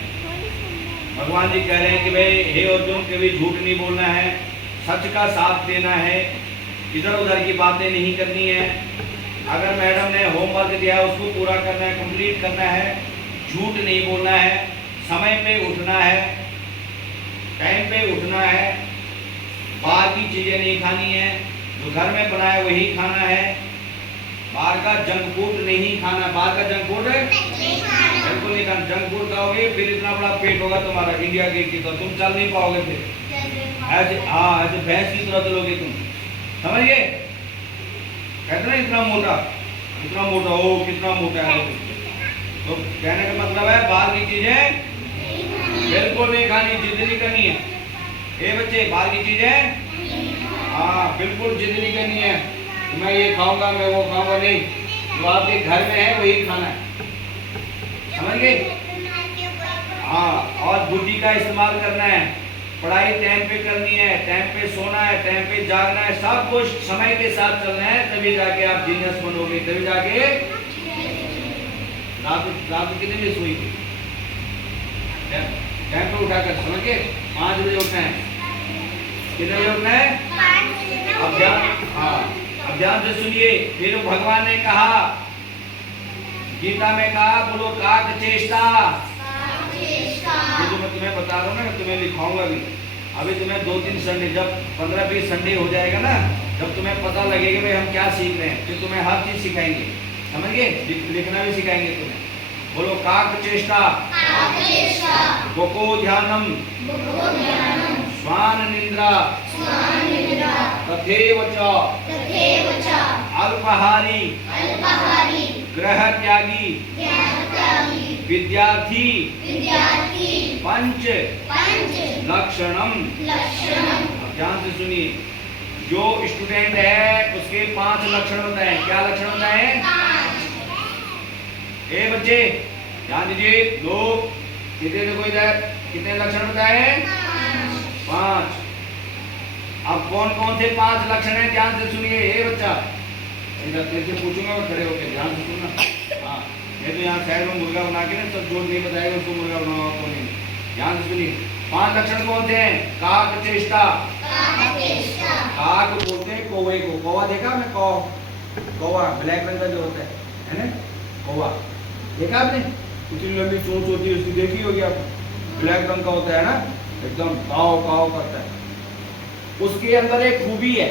भगवान जी कह रहे हैं कि भाई हे अर्जुन, कभी झूठ नहीं बोलना है, सच का साथ देना है, इधर उधर की बातें नहीं करनी है। अगर मैडम ने होमवर्क दिया है उसको पूरा करना है, कंप्लीट करना है, झूठ नहीं बोलना है, समय पे उठना है, टाइम पे उठना है, बाहर की चीजें नहीं खानी है, जो घर में बना है वही खाना है, बाहर का जंक फूड नहीं खाना। बाहर का जंक फूड बिल्कुल नहीं खाना। जंक फूड खाओगे फिर इतना बड़ा पेट होगा तुम्हारा इंडिया गेट की, तो तुम चल नहीं पाओगे फिर। ऐसे ऐसे भैंस की तरह चलोगे तुम, समझ गए? कहते ना इतना मोटा ओ कितना मोटा है। तो कहने का मतलब है बाहर की चीजें बिल्कुल नहीं खानी, जिद नहीं करनी है। ए बच्चे, बाहर की चीजें हाँ बिल्कुल जिद नहीं करनी है, मैं ये खाऊंगा मैं वो खाऊंगा, नहीं। जो आपके घर में है वही खाना है, समझ गए? हाँ, और बुद्धि का इस्तेमाल करना है, पढ़ाई टाइम पे करनी है, टाइम पे सोना है, टाइम पे जागना है, सब कुछ समय के साथ चलना है, तभी जाके आप जीनियस बनोगे, तभी जाके। रात कितने बजे सोई थी? टाइम पे उठाकर, समझ गए? 5 बजे उठना है। कितने बजे उठना है? अब ध्यान से सुनिए। फिर भगवान ने कहा, गीता में कहा, बोलो काक चेष्टा। ये जो मैं तुम्हें बता रहा हूँ ना, मैं तुम्हें लिखाऊंगा भी। अभी तुम्हें 2-3 संडे, जब 15-20 संडे हो जाएगा ना, जब तुम्हें पता लगेगा भाई हम क्या सीख रहे हैं, फिर तुम्हें हर चीज सिखाएंगे, समझ गए? लिखना भी सिखाएंगे तुम्हें। बोलो काक चेष्टा, गोको ध्यानम, स्वान निद्रा, तथैव च अल्पाहारी, ग्रह त्यागी, विद्यार्थी, पंच लक्षणम। ध्यान से सुनिए, जो स्टूडेंट है उसके 5 लक्षण होते हैं। क्या लक्षण होता है? ए बच्चे ध्यान दीजिए, लोग कितने देखो इधर, कितने लक्षण होता है? 5। अब कौन कौन से 5 लक्षण हैं? ध्यान से सुनिए। ए बच्चा, इधर तेरे से पूछूंगा और खड़े होकर ध्यान से सुनना। हाँ, ये तो यहाँ साइड में मुर्गा बना के ना सब जोड़ नहीं बताएगा उसको मुर्गा बनाओ तो नहीं। ध्यान से सुनिए, 5 लक्षण कौन से हैं? काक चेष्टा। काक बोलते हैं कौवे को। कौवा देखा आपने? कौवा ब्लैक रंग का जो होता है ना, कौवा देखा आपने? इतनी लंबी चोंच होती है उसकी, देखी होगी आपने, ब्लैक रंग का होता है ना, एकदम काव काव करता है। उसके अंदर एक खूबी है।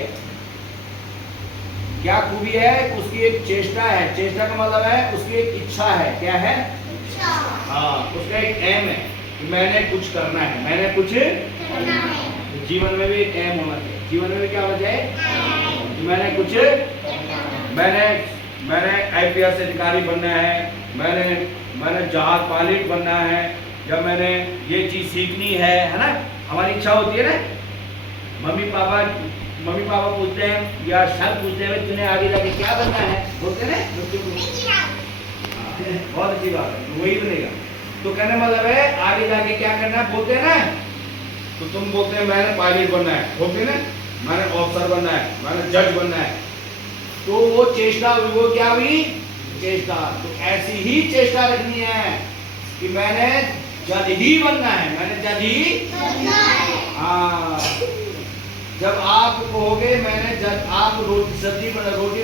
क्या खूबी है? उसकी एक चेष्टा है। चेष्टा का मतलब है उसकी एक इच्छा है। क्या है? हाँ, उसका एक एम है कि मैंने कुछ करना है, मैंने कुछ करना है। जीवन में भी एक एम होना चाहिए। जीवन में भी क्या होना चाहिए? मैंने कुछ, मैंने IPS अधिकारी बनना है, मैंने जहाज पायलट बनना है, या मैंने ये चीज सीखनी है ना? हमारी इच्छा होती है ना। मम्मी पापा पूछते हैं या सर पूछते हैं तूने आगे जाके क्या बनना है, बोलते हैं ना बच्चों को। बहुत अच्छी बात है, वही बनेगा। तो कहने मतलब है आगे जाके क्या करना है, बोलते हैं ना। तो तुम बोलते हैं मैंने पायलट बनना है, बोलते हैं ना, मैंने ऑफिसर बनना है, मैंने जज बनना है। तो वो चेष्टा हुई, वो क्या हुई? चेष्टा। तो ऐसी ही चेष्टा रखनी है कि मैंने जज ही बनना है, मैंने जज ही बनना है। हाँ, जब आप कहोगे मैंने जब आप रोटी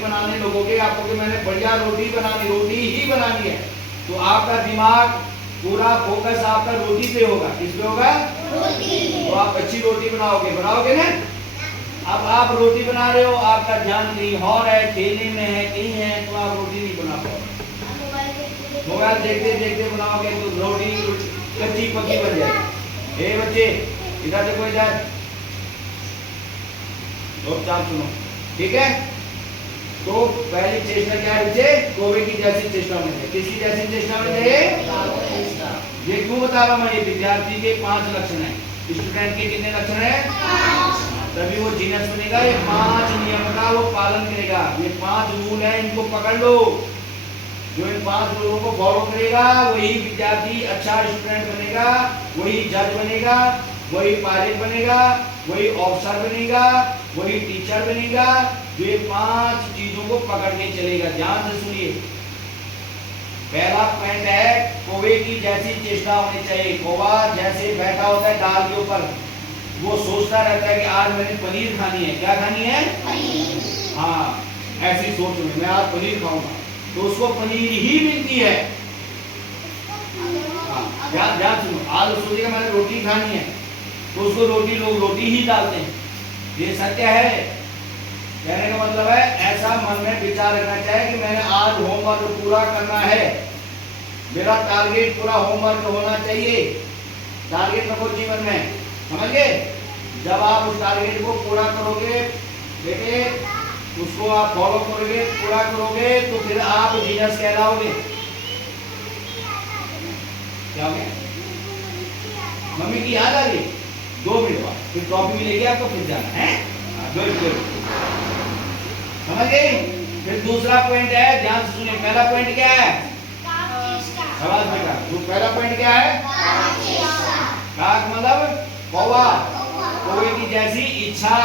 बनाने लगोगे, आप कहोगे मैंने बढ़िया रोटी ही बनानी है, तो आपका दिमाग पूरा फोकस आपका रोटी पे होगा। किस पे होगा? रोटी। तो आप अच्छी रोटी बनाओगे ना। अब आप रोटी बना रहे हो, आपका ध्यान कहीं और है, खेलने में है, कहीं है, तो आप रोटी नहीं बना पाओगे। मोबाइल देखते देखते बनाओगे तो रोटी कच्ची पक्की बन जाएगी। ए बच्चे इधर देखो, इधर चुपचाप सुनो, ठीक है? तो पहली चेष्टा क्या है बच्चे? कौवे की जैसी चेष्टा होनी चाहिए। किसकी जैसी चेष्टा होनी चाहिए? ये क्यों बता रहा हूँ मैं? ये विद्यार्थी के 5 लक्षण है। स्टूडेंट के कितने लक्षण है? 5। तभी वो जीनियस बनेगा। ये 5 नियम का वो पालन करेगा। ये 5 रूल है, इनको पकड़ लो। जो इन 5 रूलों को फॉलो करेगा वही विद्यार्थी अच्छा स्टूडेंट बनेगा, वही जज बनेगा, वही पायलट बनेगा, वही ऑफिसर बनेगा, वही टीचर बनेगा, जो ये 5 चीजों को पकड़ के चलेगा। ध्यान से सुनिए। पहला पॉइंट है कौवे की जैसी चेष्टा होनी चाहिए। कौवा जैसे बैठा होता है डाल के ऊपर, वो सोचता रहता है कि आज मैंने पनीर खानी है। क्या खानी है? पनीर। हाँ, ऐसी सोच में मैं आज पनीर खाऊंगा, तो उसको पनीर ही मिलती है। हाँ, ध्यान ध्यान सुनो। आज सोचेगा मैंने रोटी खानी है, तो उसको रोटी लोग रोटी ही डालते हैं। ये सत्य है। कहने का मतलब है ऐसा मन में विचार रखना चाहिए कि मैंने आज होमवर्क पूरा करना है, मेरा टारगेट पूरा होमवर्क होना चाहिए। टारगेट रखो जीवन में, समझ गए? जब आप उस टारगेट को पूरा करोगे बेटे, उसको आप फॉलो करोगे, पूरा करोगे, तो फिर आप जीनियस कहलाओगे। क्या हो गया? मम्मी की याद आ गई? 2 मिनट बाद फिर ट्रॉफी मिलेगी आपको, फिर जाना है। समझ गए? फिर दूसरा पॉइंट है, ध्यान से सुनिए। पहला पॉइंट क्या है? आवाज बेटा, तो पहला पॉइंट क्या है? काक मतलब कौवा, कौवे की जैसी इच्छा,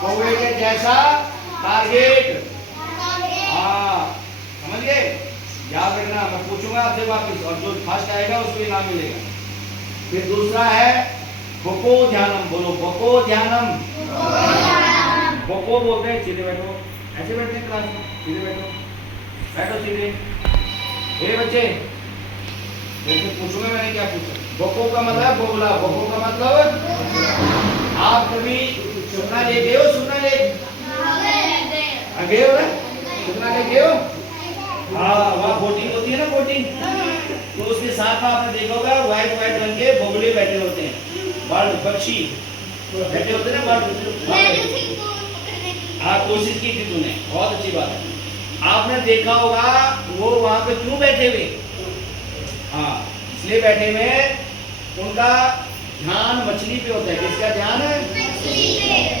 कौवे के जैसा टारगेट। हाँ, समझ गए? याद रखना, मैं पूछूंगा आपसे वापस, और जो फर्स्ट आएगा उसको इनाम मिलेगा। फिर दूसरा है बको ध्यानम। बोलो बको ध्यानम। बको बोलते हैं सीधे बैठो, ऐसे बैठते हैं क्लास में, सीधे बैठो, बैठो सीधे। ए बच्चे, जैसे पूछूंगा मैंने क्या पूछा। बको का मतलब बोला, बको का मतलब आप कभी सुनना ले गए हो? सुनना ले गए हो ना? सुनना ले गए हो? हाँ, वहाँ बोटिंग होती है ना, बोटिंग, तो उसके साथ आपने देखा होगा व्हाइट व्हाइट रंग के बगुले बैठे होते हैं, बर्ड, पक्षी बैठे होते हैं ना, बर्ड। हाँ, कोशिश की थी तूने, बहुत अच्छी बात है। आपने देखा होगा वो वहाँ पे क्यों बैठे हुए? हाँ, इसलिए बैठे हुए उनका ध्यान मछली पे होता है। किसका ध्यान है?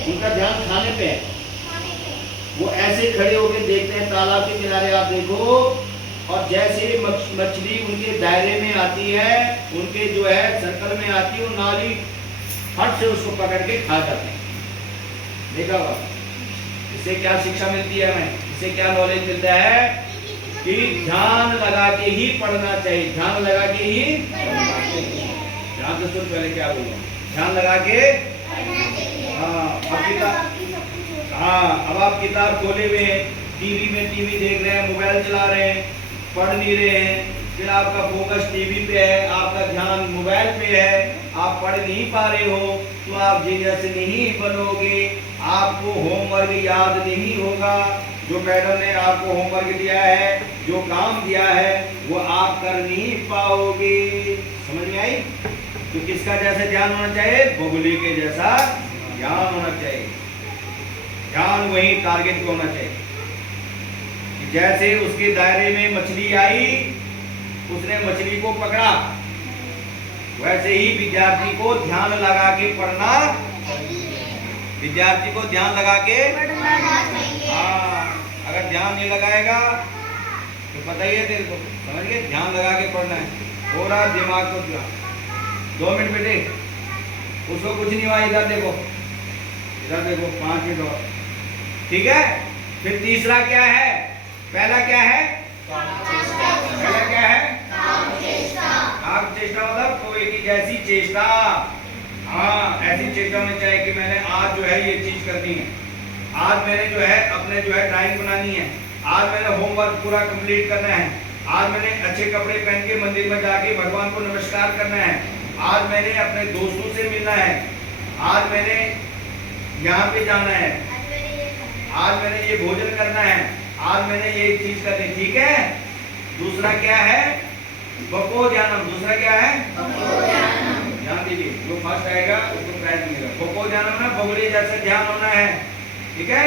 उनका ध्यान खाने पे है। वो ऐसे खड़े होकर देखते हैं तालाब के किनारे, आप देखो, और जैसे मछली उनके दायरे में आती है, उनके जो है सर्कल में आती है, वो नाली फट से उसको पकड़ के खा जाते हैं। देखा होगा? इससे क्या शिक्षा मिलती है हमें? इससे क्या नॉलेज मिलता है? कि ध्यान लगा के ही पढ़ना चाहिए। ध्यान लगा के ही, ध्यान से सुन, पहले क्या बोलूं, ध्यान लगा के। हाँ, अब किताब, हाँ, अब आप किताब खोले हुए हैं, टीवी में टीवी देख रहे हैं, मोबाइल चला रहे हैं, पढ़ नहीं रहे हैं, फिर आपका फोकस टीवी पे है, आपका ध्यान मोबाइल पे है, आप पढ़ नहीं पा रहे हो, तो आप जीनियस नहीं बनोगे, आपको होमवर्क याद नहीं होगा। जो मैडम ने आपको होमवर्क दिया है, जो काम दिया है, वो आप कर नहीं पाओगे। समझ में आई? तो किसका जैसे ध्यान होना चाहिए? बगुले के जैसा ध्यान होना चाहिए। ध्यान वही टारगेट पे होना चाहिए। जैसे उसके दायरे में मछली आई, उसने मछली को पकड़ा, वैसे ही विद्यार्थी को ध्यान लगा के पढ़ना, विद्यार्थी को ध्यान लगा के पढ़ना चाहिए। हाँ, अगर ध्यान नहीं लगाएगा तो पता ही है तेरे को, समझ गए? ध्यान लगा के पढ़ना है, पूरा दिमाग को दिया। 2 मिनट बेटे, उसको कुछ नहीं हुआ, इधर देखो, इधर देखो, 5 मिनट और, ठीक है? फिर तीसरा क्या है? पहला क्या है? पहला क्या है? आप चेष्टा मतलब कोई की जैसी चेष्टा। हाँ, ऐसी चेष्टा होनी चाहिए कि मैंने आज जो है ये चीज करनी है, आज मैंने जो है अपने जो है ड्राइंग बनानी है, आज मैंने होमवर्क पूरा कंप्लीट करना है, आज मैंने अच्छे कपड़े पहन के मंदिर में जाके भगवान को नमस्कार करना है, आज मैंने अपने दोस्तों से मिलना है, आज मैंने यहाँ पे जाना है, आज मैंने ये भोजन करना है, आज मैंने ये चीज करनी। ठीक है? दूसरा क्या है? बको ध्यानम। दूसरा क्या है? ध्यान दीजिए, जो फर्स्ट आएगा उसको प्राइज मिलेगा। बको ध्यानम ना, बगुले जैसे ध्यान होना है। ठीक है?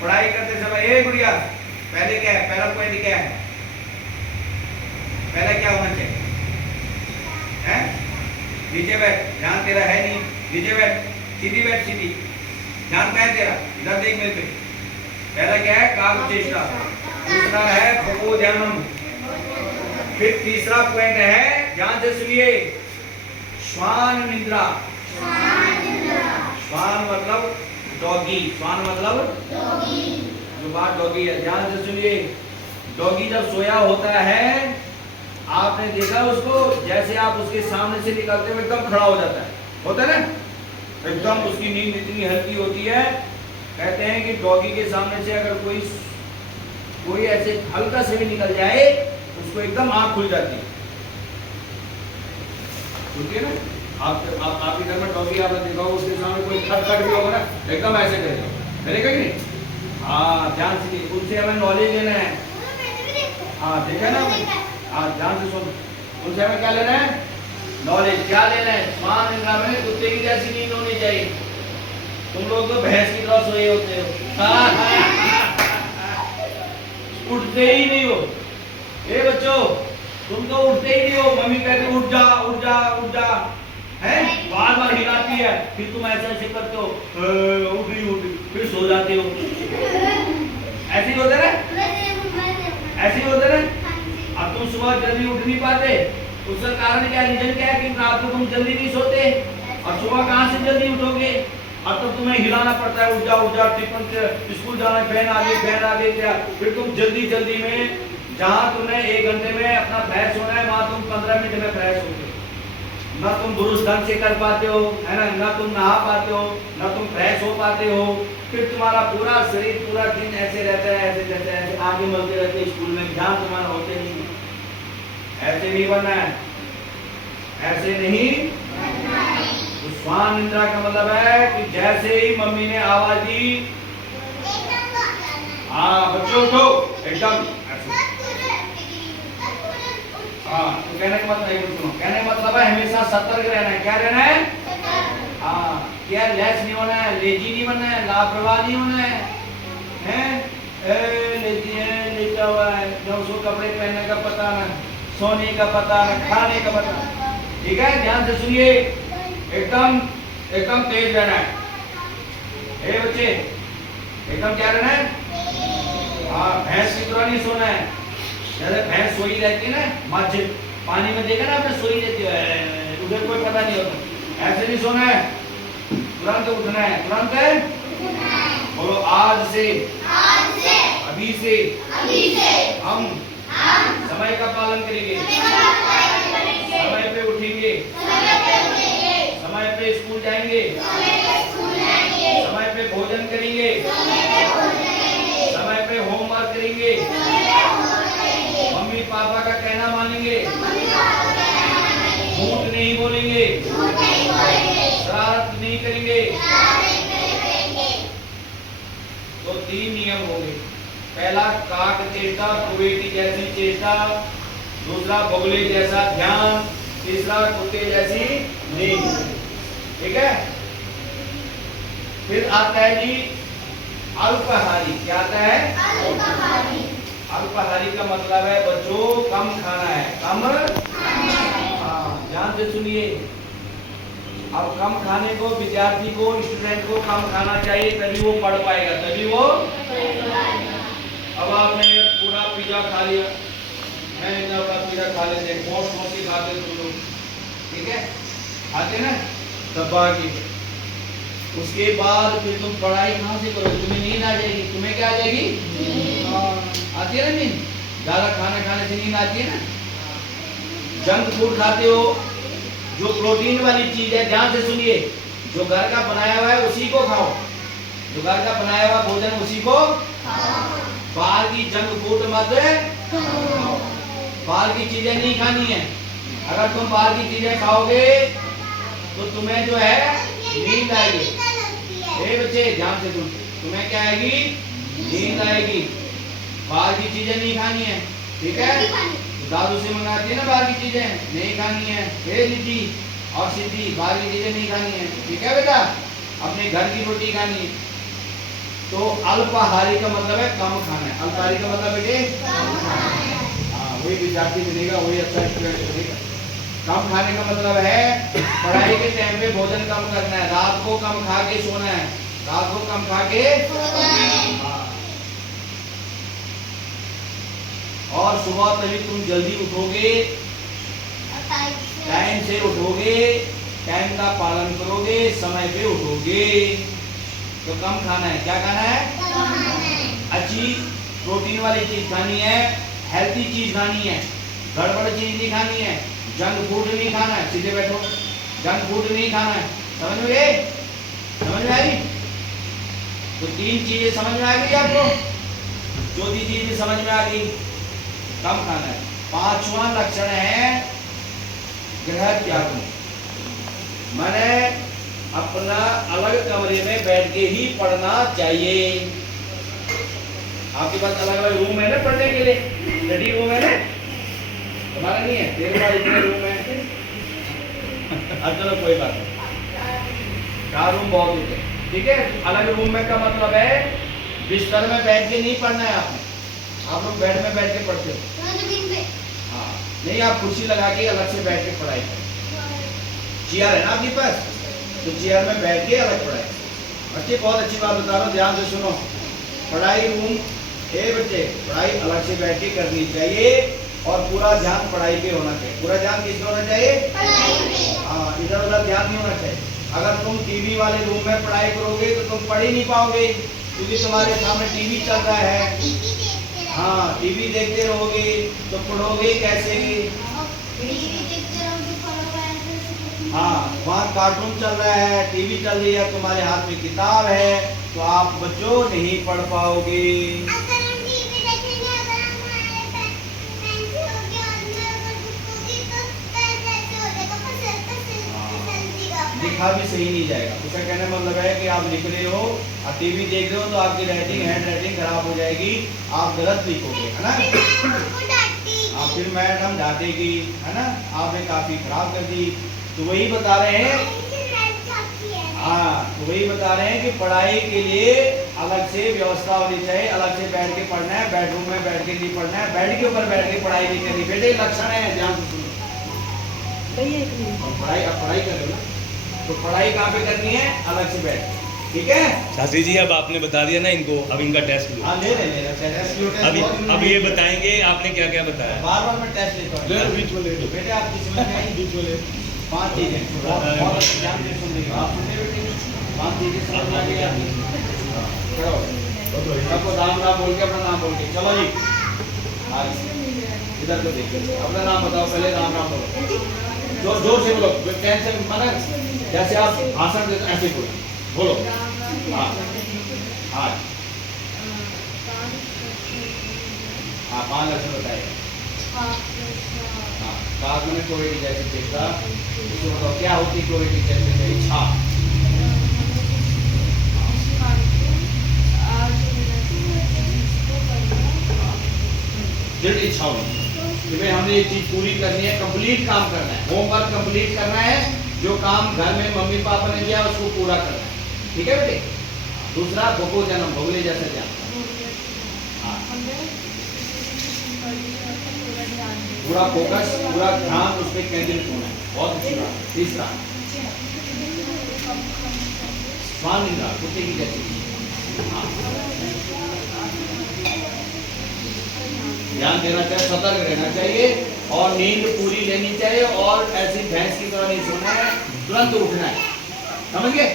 पढ़ाई करते समय ए गुड़िया, पहले क्या है? पहला पॉइंट क्या है? पहला क्या होना चाहिए? है? नीचे बैठ, ध्यान तेरा है नहीं, नीचे बैठ, सीधी बैठ, सीधी, ध्यान क्या है तेरा? इधर देख मेरे पे। पहला क्या है? काक चेष्टा। दूसरा है बको ध्यानम। फिर तीसरा पॉइंट है, ध्यान से सुनिए, श्वान निद्रा। श्वान मतलब डॉगी, श्वान मतलब जो बात डॉगी है। ध्यान से सुनिए, डॉगी जब सोया होता है, आपने देखा उसको, जैसे आप उसके सामने से निकलते हुए एकदम खड़ा हो जाता है, होता है ना? एकदम उसकी नींद इतनी हल्की होती है। कहते हैं कि डॉगी के सामने से अगर कोई कोई ऐसे हल्का से भी निकल जाए उसको एकदम आँख खुल जाती है। ठीक है ना? आपके घर में डॉगी आपने देखा होगा, उसके सामने कोई खट खट भी होगा ना, एकदम ऐसे करेगा, करेगा कि नहीं? हाँ, ध्यान से, उनसे हमें नॉलेज लेना है। हाँ, देखा ना आपने? हाँ, ध्यान से सुन, उनसे हमें क्या लेना है? नॉलेज। क्या लेना है? स्वान निद्रा में कुत्ते की जैसी नींद होनी चाहिए। तुम लोग तो भैंस की तरह सोए होते हो, उठते ही नहीं हो। ए बच्चों, तुम तो उठते ही नहीं हो। मम्मी कहती उठ जा उठ जा उठ जा, है बार बार हिलाती है, फिर तुम ऐसे ऐसे करते हो, उठ रही, फिर सो जाते हो। ऐसे ही होते ना, ऐसे ही होते ना। अब तुम सुबह जल्दी उठ नहीं पाते, उसका कारण क्या, रीजन क्या है कि रात को तुम जल्दी नहीं सोते, और सुबह कहाँ से जल्दी उठोगे? अब तो तुम्हें हिलाना पड़ता है, उठ जा टिफिन स्कूल जाना है, बहन आ गई क्या? फिर तुम जल्दी जल्दी में, जहाँ तुम्हें 1 घंटे में अपना फ्रेश होना है, वहाँ तुम 15 मिनट में फ्रेश होगे। ना तुम ब्रुश ढंग से कर पाते हो, है ना? ना तुम नहा पाते हो, ना तुम फ्रेश हो पाते हो। फिर तुम्हारा पूरा शरीर पूरा दिन ऐसे रहता है, ऐसे जैसे ऐसे आगे मलते रहते, स्कूल में ध्यान तुम्हारा होते नहीं। ऐसे नहीं बनना है, ऐसे नहीं। तो स्वान निद्रा का मतलब है कि जैसे ही मम्मी ने आवाज दी, हाँ बच्चों उठो, एकदम। हाँ, तो कहने का मतलब नहीं, सुनो, कहने का मतलब है हमेशा सतर्क रहना है। क्या रहना है? हाँ, केयरलेस नहीं होना है, लेजी नहीं बनना है, लापरवाह नहीं होना है, हैं? लेजी है, लेटा हुआ है, जब उसको कपड़े पहनने का पता ना, सोने का पता ना, खाने का पता। ठीक है, ध्यान से सुनिए, एकदम एकदम तेज रहना है। ए बच्चे, एकदम क्या रहना है? हाँ, भैंस की तरह नहीं सोना है। जैसे भैंस सोई रहती है ना, मध्य पानी में देखा ना आपने, सोई रहती है, उधर कोई पता नहीं होता। ऐसे नहीं सोना है, तुरंत उठना है, तुरंत है। बोलो आज से अभी से हम समय का पालन करेंगे, समय पे उठेंगे, समय पे स्कूल जाएंगे, समय पे भोजन करेंगे, समय पे होमवर्क करेंगे, मम्मी पापा का कहना मानेंगे, झूठ नहीं बोलेंगे, शरारत नहीं करेंगे। तो 3 नियम हो गए। पहला, काक चेष्टा, कुबेटी जैसी चेष्टा। दूसरा, बगुले जैसा ध्यान। तीसरा, कुत्ते जैसी नींद। ठीक है। फिर आता है जी अल्पाहारी। क्या आता है? अल्पाहारी का मतलब है बच्चों कम खाना है, कम। हाँ, ध्यान से सुनिए। अब कम खाने को विद्यार्थी को, स्टूडेंट को कम खाना चाहिए, तभी वो पढ़ पाएगा, तभी वो। अब आपने पूरा पिज्जा खा लिया, मैं इतना बड़ा पिज्जा खा लेते, मोटी खाते तुम लोग, ठीक है, खाते ना दबा के। उसके बाद फिर तुम पढ़ाई कहाँ से करोगे? तुम्हें नींद आ जाएगी। तुम्हें क्या आ जाएगी? आती है ना नींद? ज्यादा खाना खाने से नींद आती है ना। जंक फूड खाते हो, जो प्रोटीन वाली चीज है, ध्यान से सुनिए, जो घर का बनाया हुआ है उसी को खाओ, जो घर का बनाया हुआ भोजन उसी को खाओ। बाहर की जंक फूड मत खाओ, बाहर की चीजें नहीं खानी है। अगर तुम बाहर की चीजें खाओगे तो तुम्हें जो है नींद आएगी। ए बच्चे ध्यान से सुन, तुम्हें क्या आएगी? नींद आएगी। बाहर की चीजें नहीं खानी है, ठीक है। दादू से मंगाती है ना बाहर की चीजें, नहीं खानी है। हे दीदी और सिद्धि, बाहर की चीजें नहीं खानी है, ठीक है बेटा, अपने घर की रोटी खानी है। तो अल्पाहारी का मतलब है कम खाना है। अल्पाहारी का मतलब बेटे हाँ, वही विद्यार्थी मिलेगा, वही अच्छा स्टूडेंट बनेगा। कम खाने का मतलब है पढ़ाई के टाइम पे भोजन कम करना है, रात को कम खा के सोना है, रात को कम खा के हाँ। और सुबह तभी तुम जल्दी उठोगे, टाइम से उठोगे, टाइम का पालन करोगे, समय पे उठोगे। तो कम खाना है। क्या खाना है? अच्छी प्रोटीन वाली चीज खानी है, हेल्थी चीज खानी है, गड़बड़ चीज नहीं खानी है, जंक फूड नहीं खाना है। सीधे बैठो, जंक फूड नहीं खाना है। समझ में गए? समझ में आई? तो 3 चीजें समझ में आ गई आपको? चौथी चीज भी समझ में आ गई, कम खाना है। पांचवा लक्षण है गृह त्याग। मैंने अपना अलग कमरे में बैठ के ही पढ़ना चाहिए। आपके पास अलग अलग रूम है ना पढ़ने के लिए, स्टडी रूम है ना, तुम्हारा नहीं है, तेरे पास इतने रूम है। अब चलो कोई बात नहीं, 4 रूम बहुत होते हैं, ठीक है। अलग रूम में का मतलब है बिस्तर में बैठ के नहीं पढ़ना है आपने, आप लोग बेड में बैठ के पढ़ते हो। हाँ, नहीं, आप कुर्सी लगा के अलग से बैठ के पढ़ाई करो। चेयर है ना आपके पास, तो चेयर में बैठ के अलग पढ़ाई। बच्चे बहुत अच्छी बात बता रहा हूँ, ध्यान से सुनो। पढ़ाई रूम बच्चे पढ़ाई अलग से बैठ के करनी चाहिए और पूरा ध्यान पढ़ाई पे होना चाहिए। पूरा ध्यान किस पे होना चाहिए? पढ़ाई पे। हाँ, इधर उधर ध्यान नहीं होना चाहिए। अगर तुम टीवी वाले रूम में पढ़ाई करोगे तो तुम पढ़ ही नहीं पाओगे, क्योंकि तुम्हारे सामने टीवी चल रहा है। हाँ, टीवी देखते रहोगे तो पढ़ोगे कैसे? हाँ, वहाँ कार्टून चल रहा है, टीवी चल रही है, तुम्हारे हाथ में किताब है, तो आप बच्चों नहीं पढ़ पाओगे। लिखा भी सही नहीं जाएगा। उसका कहने का मतलब है कि आप लिख रहे हो और टीवी देख रहे हो तो आपकी राइटिंग हैंड राइटिंग खराब हो जाएगी, आप गलत लिखोगे, है ना। आप फिर मैडम डांटेगी, है ना, आपने काफी खराब कर दी। तो वही बता रहे हैं, हाँ, तो वही बता रहे हैं कि पढ़ाई के लिए अलग से व्यवस्था होनी चाहिए, अलग से बैठ के पढ़ना है, बेडरूम में बैठ के नहीं पढ़ना है, बेड के ऊपर बैठ के पढ़ाई नहीं करनी। बेटे लक्षण है, ध्यान से सुनो। पढ़ाई अब पढ़ाई कर रहे हो ना, तो पढ़ाई कहाँ पे करनी है? अलग से बैठ, ठीक है। शास्त्री जी, अब आपने बता दिया ना इनको, अब इनका टेस्ट लो। हाँ, ले अब ये बताएंगे आपने क्या क्या बताया। बार बार मैं टेस्ट लेता हूँ। बीच में ले लो बेटे आप किस में नहीं, बीच में ले। 5 चीजें बहुत ध्यान से सुनिए, आप सुनिए बेटे, 5 चीजें समझ में आ गई आपकी। चलो सबको राम राम बोल के अपना नाम बोल के चलो जी। आज इधर को देखिए, अपना नाम बताओ, पहले राम राम बोलो, जोर जोर से बोलो, टेंशन माना जैसे आप भाषण देते ऐसे बोलो। हाँ हाँ हाँ, 5 लक्षण बताए। हाँ, काग में कोई जैसे चेष्टा, उसको बताओ क्या होती है कोई जैसे इच्छा। दृढ़ इच्छा होनी कि भाई हमने ये चीज पूरी करनी है, कंप्लीट काम करना है, होमवर्क कंप्लीट करना है, जो काम घर में मम्मी पापा ने दिया उसको पूरा करना है, ठीक है बेटे। दूसरा भोगो जन्म, भोगले जैसे ध्यान। हाँ, पूरा फोकस, पूरा ध्यान उस पर केंद्रित होना है, बहुत अच्छी बात। तीसरा स्वान निंदा, कुत्ते की जैसी। हाँ, ध्यान देना चाहिए, सतर्क रहना चाहिए और नींद पूरी लेनी चाहिए, और ऐसी भैंस की तरह नहीं सोना है, तुरंत उठना है, समझ गए?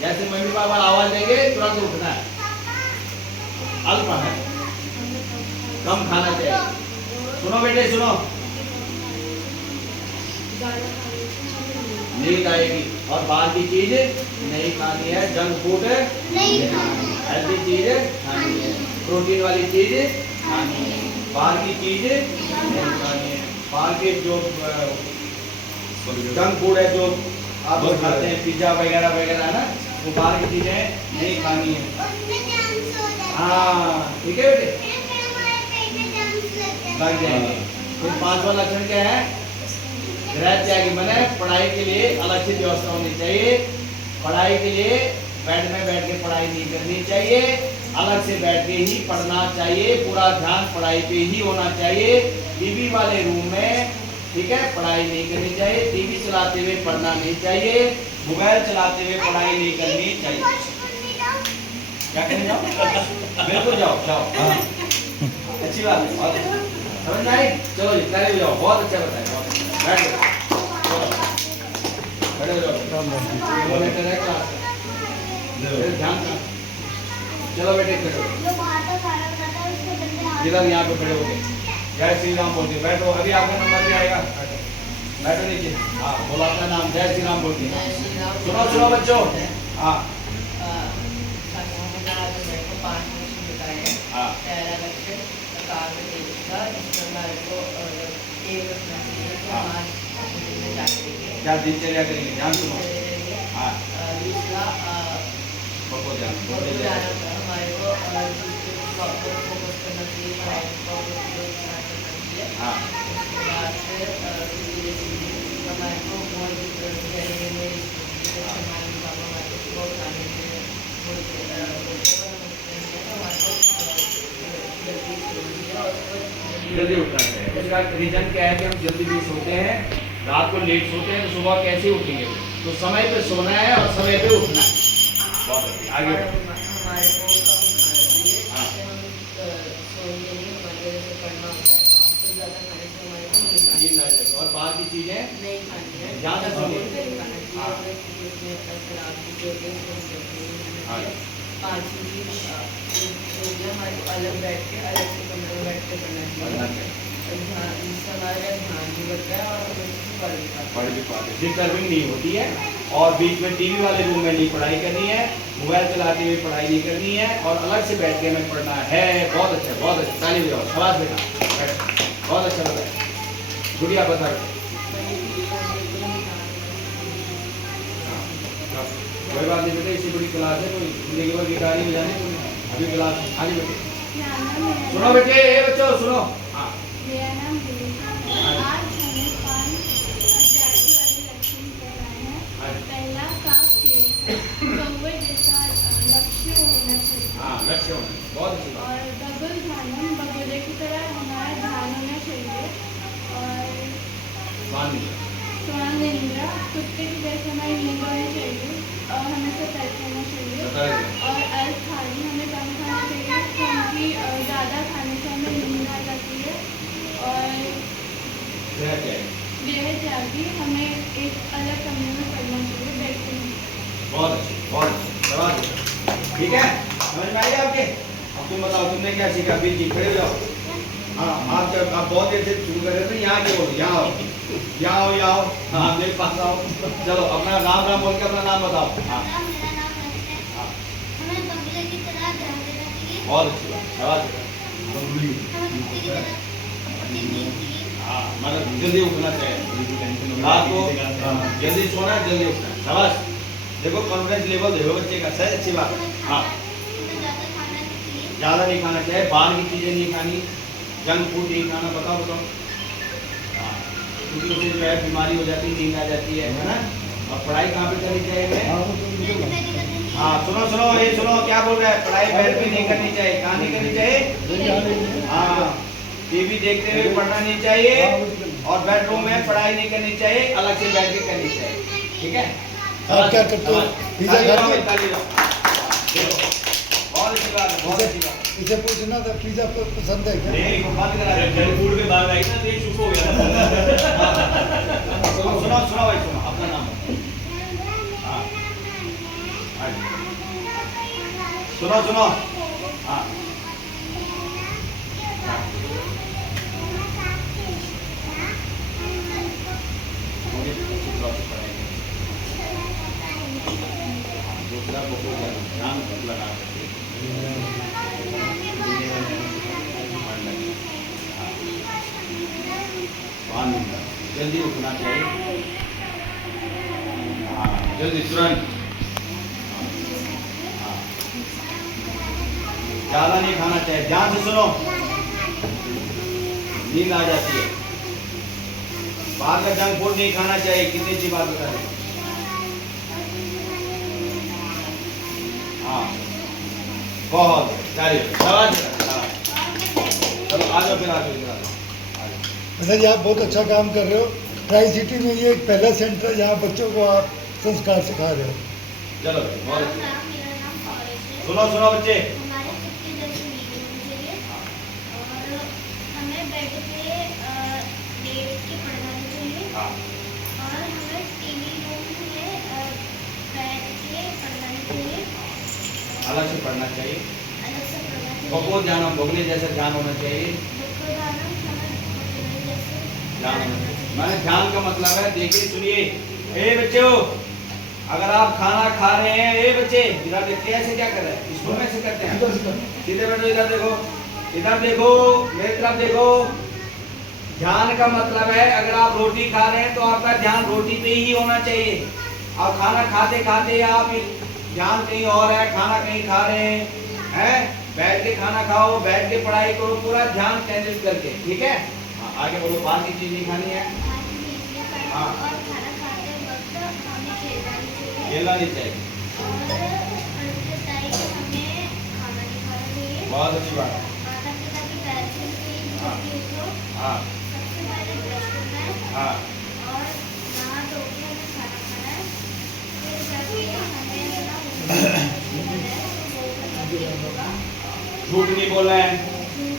जैसे मम्मी पापा आवाज देंगे तुरंत उठना है। अल्प है, कम खाना चाहिए। सुनो बेटे सुनो, नींद आएगी और बाहर की चीज नहीं खानी है, जंक फूड नहीं खानी है, हेल्दी चीज खानी है, प्रोटीन वाली चीज खानी है, बाहर की चीज नहीं खानी है। बाहर के जो जंक फूड है जो आप लोग खाते हैं, पिज्जा वगैरह वगैरह ना, वो बाहर की चीजें नहीं खानी है। हाँ, ठीक है बेटे, लग जाएंगे। फिर 5वां लक्षण क्या है? गृह त्यागी, मैंने पढ़ाई के लिए अलग से व्यवस्था होनी चाहिए। पढ़ाई के लिए बेड में बैठ के पढ़ाई नहीं करनी चाहिए, अलग से बैठ के ही पढ़ना चाहिए, पूरा ध्यान पढ़ाई पे ही होना चाहिए। टीवी वाले रूम में, ठीक है, पढ़ाई नहीं करनी चाहिए, टीवी चलाते हुए पढ़ना नहीं चाहिए, मोबाइल चलाते हुए पढ़ाई नहीं करनी चाहिए। क्या करने जाओ? बिल्कुल जाओ जाओ। हाँ, अच्छी बात है, बहुत अच्छा, समझ में आई? चलो जी, करे जाओ, बहुत अच्छा बताया, बहुत अच्छा। बैठो जाओ, ध्यान से चलो बेटे, इधर यहाँ पे खड़े हो गए, जय श्री राम बोलते बैठो। अभी आपका नंबर भी आएगा, बैठो नीचे। हाँ, बोलो अपना नाम, जय श्री राम बोलते। सुनो सुनो बच्चों, हाँ हाँ, हमारे को एक रखना चाहिए कि हाँ। हम आज अपने दिन में क्या करेंगे। क्या दिनचर्या करेंगे, ध्यान सुनो। हाँ। दूसरा बहुत ध्यान, बहुत बहुत ज़्यादा ध्यान। हमारे को प्रॉपर फोकस करना चाहिए, पढ़ाई पर प्रॉपर फोकस करना चाहिए। हाँ। उसके बाद फिर हमारे को बहुत जैसे मेरे हमारे पापा हमारे को सुबह उठाने के बोलते हैं तो हमारे को जल्दी सोना चाहिए और उसको जल्दी उठना चाहिए। उसका रीजन क्या है कि हम जल्दी भी सोते हैं, रात को लेट सोते हैं, तो सुबह कैसे उठेंगे? तो समय पे सोना है और समय पे उठना है। बहुत अच्छा, आगे बढ़ो। हमारे को कम खाना चाहिए, हाँ। जिससे हम सोएंगे नहीं, हमारे जैसे पढ़ना होता है तो ज़्यादा खाने से हमारे को नींद आती नींद आ जाएगी और बाहर की चीजें नहीं खानी है। ध्यान से जब सुनिए। नहीं खाना चाहिए, हाँ। अपने उसमें खराब चीज़ें होती हैं उसको जल्दी नहीं खाना हाँ। चाहिए। पाँचवीं चीज़ जो है हमारे को अलग बैठ के अलग से कमरे में बैठ के पढ़ना पढ़ना चाहिए। चाहिए। ध्यान इससे हमारा ध्यान भी बढ़ता है और हम अच्छे से पढ़ भी पाते पढ़ भी पाते, डिस्टर्बिंग नहीं होती है। और बीच में टीवी वाले रूम में नहीं पढ़ाई करनी है, मोबाइल चलाते हुए पढ़ाई नहीं करनी है, और अलग से बैठ के हमें पढ़ना है। बहुत अच्छा, बहुत अच्छा, ताली बजाओ, शाबाश बेटा, बैठो। बहुत अच्छा बताया, गुड़िया बता रहे। कोई बात नहीं बेटा, इसी बड़ी क्लास है, कोई जिंदगी भर गिटार नहीं बजाने को, अभी क्लास है। आगे बेटे सुनो बेटे, ये बच्चों सुनो। हाँ। मेरा नाम विवेका है। आज हमें 5 विद्यार्थी वाले लक्षण करना है। पहला कौवे जैसा लक्ष्य होना चाहिए। हाँ, लक्ष्य होना, बहुत अच्छी बात। और बगुल ध्यानम, बगुले की तरह हमारा ध्यान होना चाहिए। और श्वान निंद्रा, कुत्ते की जैसे हमारी नींद होनी चाहिए और हमें सतर्क रहना चाहिए। और अल्पहारी, हमें कम खाना चाहिए क्योंकि ज़्यादा खाने से हमें नींद आ जाती है। और गृह त्यागी, हमें एक अलग कमरे में पढ़ना चाहिए, बैठ के नहीं। बहुत अच्छी, बहुत अच्छी, शाबाश। ठीक है, समझ में आई आपके? अब तुम बताओ तुमने क्या सीखा? बीच जी खड़े हो जाओ। हाँ, आप बहुत देर से शुरू कर रहे थे, यहाँ क्यों बोलो? यहाँ आओ, यहाँ आओ, यहाँ आओ। हाँ, मेरे पास आओ। चलो अपना राम बोल के अपना नाम बताओ। हाँ। मेरा नाम रचना है। हाँ, हमें बगुले की तरह ध्यान देना चाहिए। बहुत अच्छी बात, शाबाश। हमें कुत्ते की तरह अपनी नींद चाहिए। हाँ, मतलब जल्दी उठना चाहिए, रात को जल्दी सोना, जल्दी उठना, शाबाश। देखो कॉन्फिडेंस लेवल देखो बच्चे का, सही, अच्छी बात। हाँ, हमें ज़्यादा खाना नहीं चाहिए। ज़्यादा नहीं खाना चाहिए, बाहर की चीज़ें नहीं खानी, जंक फूड नहीं खाना। बताओ बताओ। हाँ, क्योंकि उससे जो है बीमारी हो जाती है, नींद आ जाती है ना। और पढ़ाई कहाँ पे करनी चाहिए हमें? हाँ, सुनो सुनो, ये सुनो क्या बोल रहा है, पढ़ाई बेड पे नहीं करनी चाहिए। कहाँ नहीं करनी चाहिए? हाँ, टीवी देखते हुए पढ़ना नहीं चाहिए और बेडरूम में पढ़ाई नहीं करनी चाहिए, अलग से बैठ के करनी चाहिए। ठीक है? आप क्या करते हो? पिज़्ज़ा खाते हो? ताली बजाओ। देखो, बहुत अच्छी बात है, बहुत अच्छी बात है। इसे पूछना था पिज़्ज़ा पसंद है क्या? नहीं, बंद करा दे। जंक फूड के बाद आई ना तो ये चुप हो गया। सुनो सुनो सुनो भाई, सुनो अपना नाम बताओ। हाँ, हाँ जी। सुनो सुनो। हाँ, मुझे अच्छी तरह से पढ़ाएंगे। दूसरा बहुत ध्यान लगा करके जल्दी उठना चाहिए। हाँ, जल्दी तुरंत। हाँ, ज्यादा नहीं खाना चाहिए, ध्यान से सुनो, नींद आ जाती है। बाहर का जंक फूड नहीं खाना चाहिए, कितनी अच्छी बात बता रहे। हाँ, बहुत चलिए, शाबाश बेटा, शाबाश। चलो आ जाओ, फिर आ जाओ, इधर आ जाओ। मैडम जी आप बहुत अच्छा काम कर रहे हो। ट्राई सिटी में ये एक पहला सेंटर है जहाँ बच्चों को आप संस्कार सिखा रहे हो। चलो बहुत अच्छी। मेरा नाम फॉरेस्ट है। सुनो सुनो बच्चे। हमारे कुत्ते जैसे नींद होनी चाहिए और हमें बेड पे लेट के पढ़ना नहीं चाहिए। हाँ, और हमें टीवी रूम में बैठ के पढ़ना नहीं चाहिए। अलग से पढ़ना चाहिए, अलग से पढ़ना चाहिए। भगवत ध्यान, भोगने जैसा ध्यान होना चाहिए। दुखोदानम, हमें भगवत जैसे ध्यान होना चाहिए। मैंने ध्यान का मतलब है, देखिए सुनिए, ए बच्चों, अगर आप खाना खा रहे हैं, ए बच्चे इधर देखते हैं, ऐसे क्या कर रहे हैं? स्कूल में से करते हैं। सीधे बैठो, इधर देखो, इधर देखो, मेरी तरफ देखो। ध्यान का मतलब है अगर आप रोटी खा रहे हैं तो आपका ध्यान रोटी पे ही होना चाहिए। और खाना खाते खाते आप ध्यान कहीं और है, खाना कहीं खा रहे हैं, बैठ के खाना खाओ, बैठ के पढ़ाई करो, पूरा ध्यान केंद्रित करके, ठीक है। हाँ, आगे बोलो। बाहर की चीज नहीं खानी है, हाँ। और खाना खाते वक्त हमें खेलना नहीं चाहिए खेलना नहीं चाहिए। और अंडर टाइम हमें खाना नहीं खाना चाहिए। बहुत अच्छी बात है। माता पिता की पैर छूते ही जल्दी उठो, हाँ सबसे पहले ब्रश करना है हाँ और नहा धो के हमें खाना खाना है, फिर जाके हमें अपना होमवर्क है वो करना होगा। झूठ नहीं बोलना है।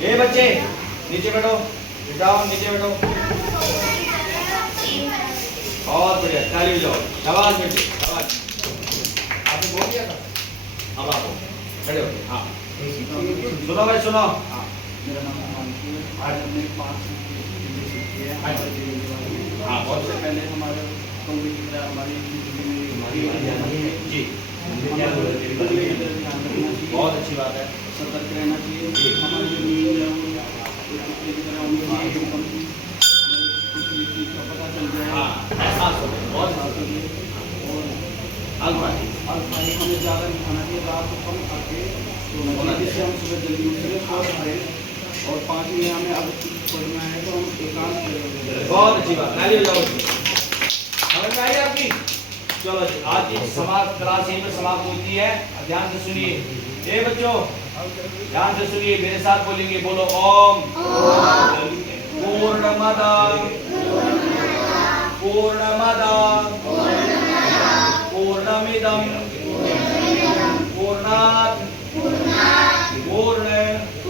ए बच्चे नीचे बैठो, जाओ नीचे बैठो। बहुत बढ़िया, ताली बजाओ। शाबाश बेटे, शाबाश। आपने बोल दिया था, अब आप खड़े हो। हाँ सुनो भाई, सुनो। हाँ मेरा नाम हिमांशु है। आज हमने 5 चीज़ें सीखी है। हाँ, बहुत सबसे पहले हमारे कौवे की तरह हमारी जिंदगी में जी, कौवे की तरह ध्यान रखना चाहिए। बहुत अच्छी बात है। सतर्क रहना चाहिए। हमारी जो नींद है वो एक कुत्ते की तरह होनी चाहिए, एकदम कुछ भी चीज़ का पता चल जाए। हाँ, एहसास हो गया, बहुत साथ अच्छी में और अल्फाजी। अल्फाई हमें ज़्यादा नहीं खाना चाहिए, रात को कम खा के सोना चाहिए, जिससे हम सुबह जल्दी उठ सकें, स्वस्थ रहें। और 5 में हमें अब पढ़ना है तो हम एकांत करेंगे। बहुत अच्छी बात, ताली बजाओ। समझ में आई आपकी? चलो जी, आज की समाप्त क्लास यहीं पर समाप्त होती है। अब ध्यान से सुनिए। ए बच्चों, ध्यान से सुनिए, मेरे साथ बोलेंगे, बोलो ओम। पूर्णमद पूर्णमिदं पूर्णात् पूर्णमुदच्यते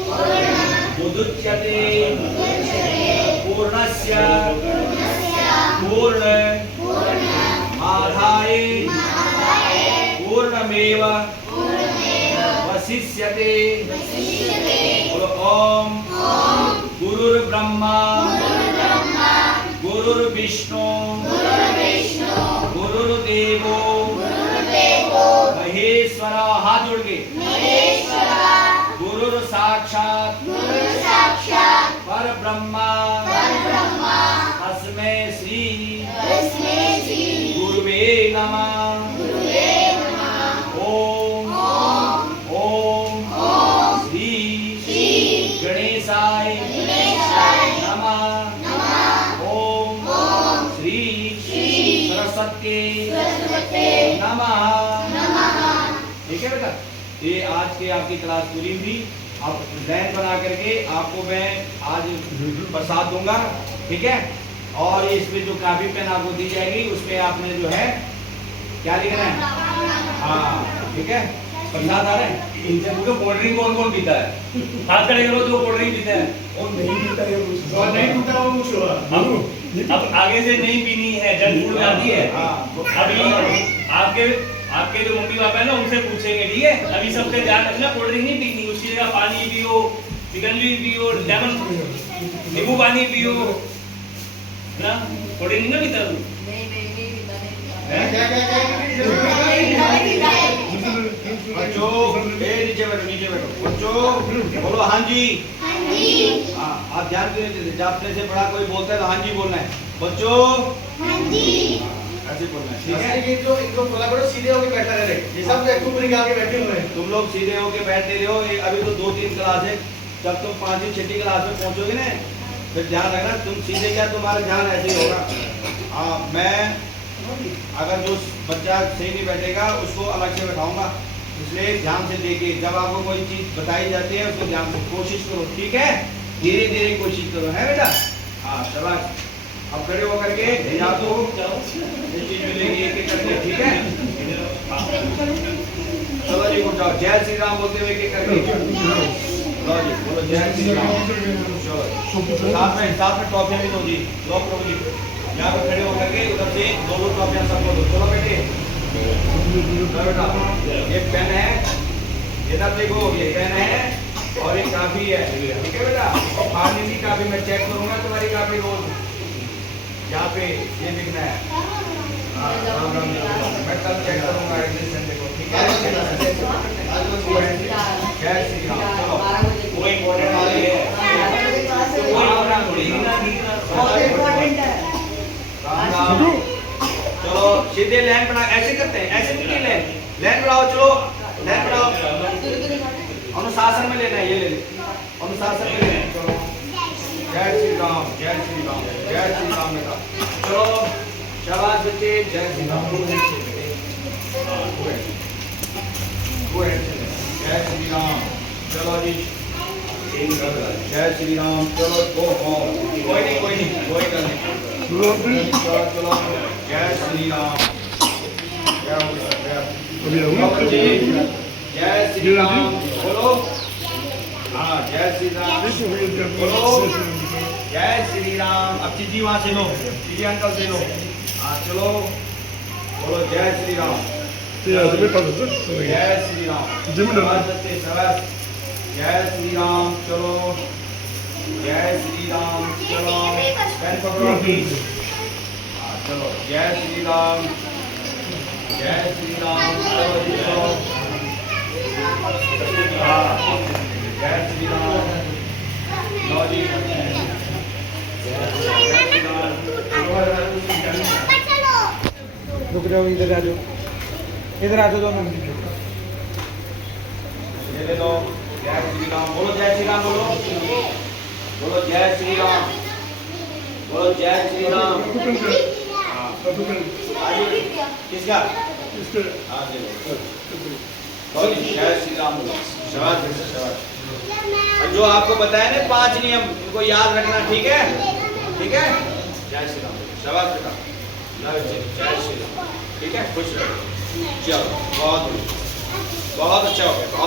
पूर्णस्य पूर्णमादाय पूर्णमेव वशिष्यते। बोलो ओम। गुरुर्ब्रह्मा गुरुर्विष्णु गुरुर्देवो महेश्वरा। हाथ जोड़ के। गुरुर साक्षात परब्रह्मा तस्मै श्री गुरुवे नमः। ओम ओम श्री गणेशाय नमः। ओम श्री सरस्वती नमः। ठीक है बेटा, ये आज के आपकी क्लास पूरी हुई। अब लाइन बना करके आपको मैं आज प्रसाद दूंगा, ठीक है। और इस पे जो कापी पेन आपको दी जाएगी उस पे आपने जो है क्या लिखना है, हाँ ठीक है। प्रसाद आ रहे हैं। इनसे पूछो कोल्ड ड्रिंक कौन कौन पीता है, हाथ खड़े करो जो कोल्ड ड्रिंक पीता है। और नहीं पीता ये कुछ और नहीं पीता वो पूछो। अब आगे से नहीं पीनी है, जंक फूड में आती है। अभी आपके जो मम्मी पापा है ना उनसे पूछेंगे, ठीक है। अभी सबसे ध्यान रखना, कोल्ड ड्रिंक नहीं पीनी, उसकी जगह पानी पियो, चिकनजी पियो, लेमन नींबू पानी पियो ना। कोल्ड ड्रिंक नहीं पीता तू? बच्चों नीचे बैठो बच्चों, बोलो हाँ जी। हाँ, आप ध्यान क्यों नहीं देते? जब अपने से बड़ा कोई बोलता है तो हाँ जी बोलना है। बच्चों ऐसे बोलना है, ठीक है। ये जो एक दो बोला करो, सीधे होके बैठा रहे। ये सब तो एक ऊपर आके बैठे हुए हैं। तुम लोग सीधे होके बैठते रहो। ये अभी तो 2-3 क्लास है, जब तुम 5वीं 6वीं क्लास में पहुंचोगे ना फिर ध्यान रखना, तुम सीधे क्या तुम्हारा ध्यान ऐसे ही होगा। मैं अगर जो बच्चा सही नहीं बैठेगा उसको अलग से बैठाऊंगा, इसलिए ध्यान से देखिए। जब आपको कोई चीज बताई जाती है उसको ध्यान से कोशिश करो, ठीक है। धीरे धीरे कोशिश करो, है बेटा। हाँ शाबाश। अब खड़े होकर के या तो ये चीज मिलेगी एक एक करके, ठीक है। चलो जी उठ जाओ, जय श्री राम बोलते हुए एक एक करके। लो जी बोलो जय श्री राम। साथ में टॉफियां भी दो जी, लो प्रभु जी। यहाँ पे खड़े होकर के उधर से 2 टॉफियां सबको दो। चलो बेटे, बेटा ये पेन है, इधर देखो ये पेन है और ये काफी है, ठीक है बेटा। और फाड़ने की काफी मैं चेक करूंगा तुम्हारी काफी रोज। यहाँ पे ये लिखना है, हाँ, मैं कल चेक करूंगा अगले संडे को, ठीक है। जय श्री राम। चलो कोई इम्पोर्टेंट वाली है, कोई राम। चलो सीधे लाइन बना, ऐसे करते हैं, ऐसे नहीं लाइन बनाओ, चलो लाइन बनाओ, अनुशासन में लेना है, ये ले ले, अनुशासन में लेना है। चलो जय श्री राम, जय श्री राम, जय श्री राम बेटा। चलो शाबाश बच्चे, जय श्री राम। जय श्री राम। चलो जी, जय श्री राम। चलो गो होम, कोई नहीं कोई कर नहीं। चलो चलो, जय श्री राम। जय हो गया, जय श्री राम बोलो। हाँ जय श्री राम बोलो, जय श्री राम। अब चीजी वहाँ से लो, चीजी अंकल से लो। हाँ चलो बोलो, जय श्री राम, जय श्री राम। शाबाश बच्चे, शाबाश। जय श्री राम। चलो जय श्री राम। चलो पेन पकड़ो प्लीज। हाँ चलो, जय श्री राम, जय श्री राम। चलो जी चलो। हाँ जय श्री राम। लो जी, जय श्री राम। रुक जाओ, इधर आ जाओ, इधर आ जाओ दोनों। ये ले लो, जय श्री राम बोलो, जय श्री राम बोलो, बोलो जय श्री राम, बोलो जय श्री राम। हाँ आगे किसका? हाँ जी बोलो जी, जय श्री राम बोलो। शाबाश बेटा, शाबाश। और जो आपको बताया ना 5 नियम, इनको याद रखना, ठीक है? ठीक है, जय श्री राम। शाबाश बेटा, जय श्री राम। ठीक है, खुश रहो। चलो बहुत अच्छा हो गया, बहुत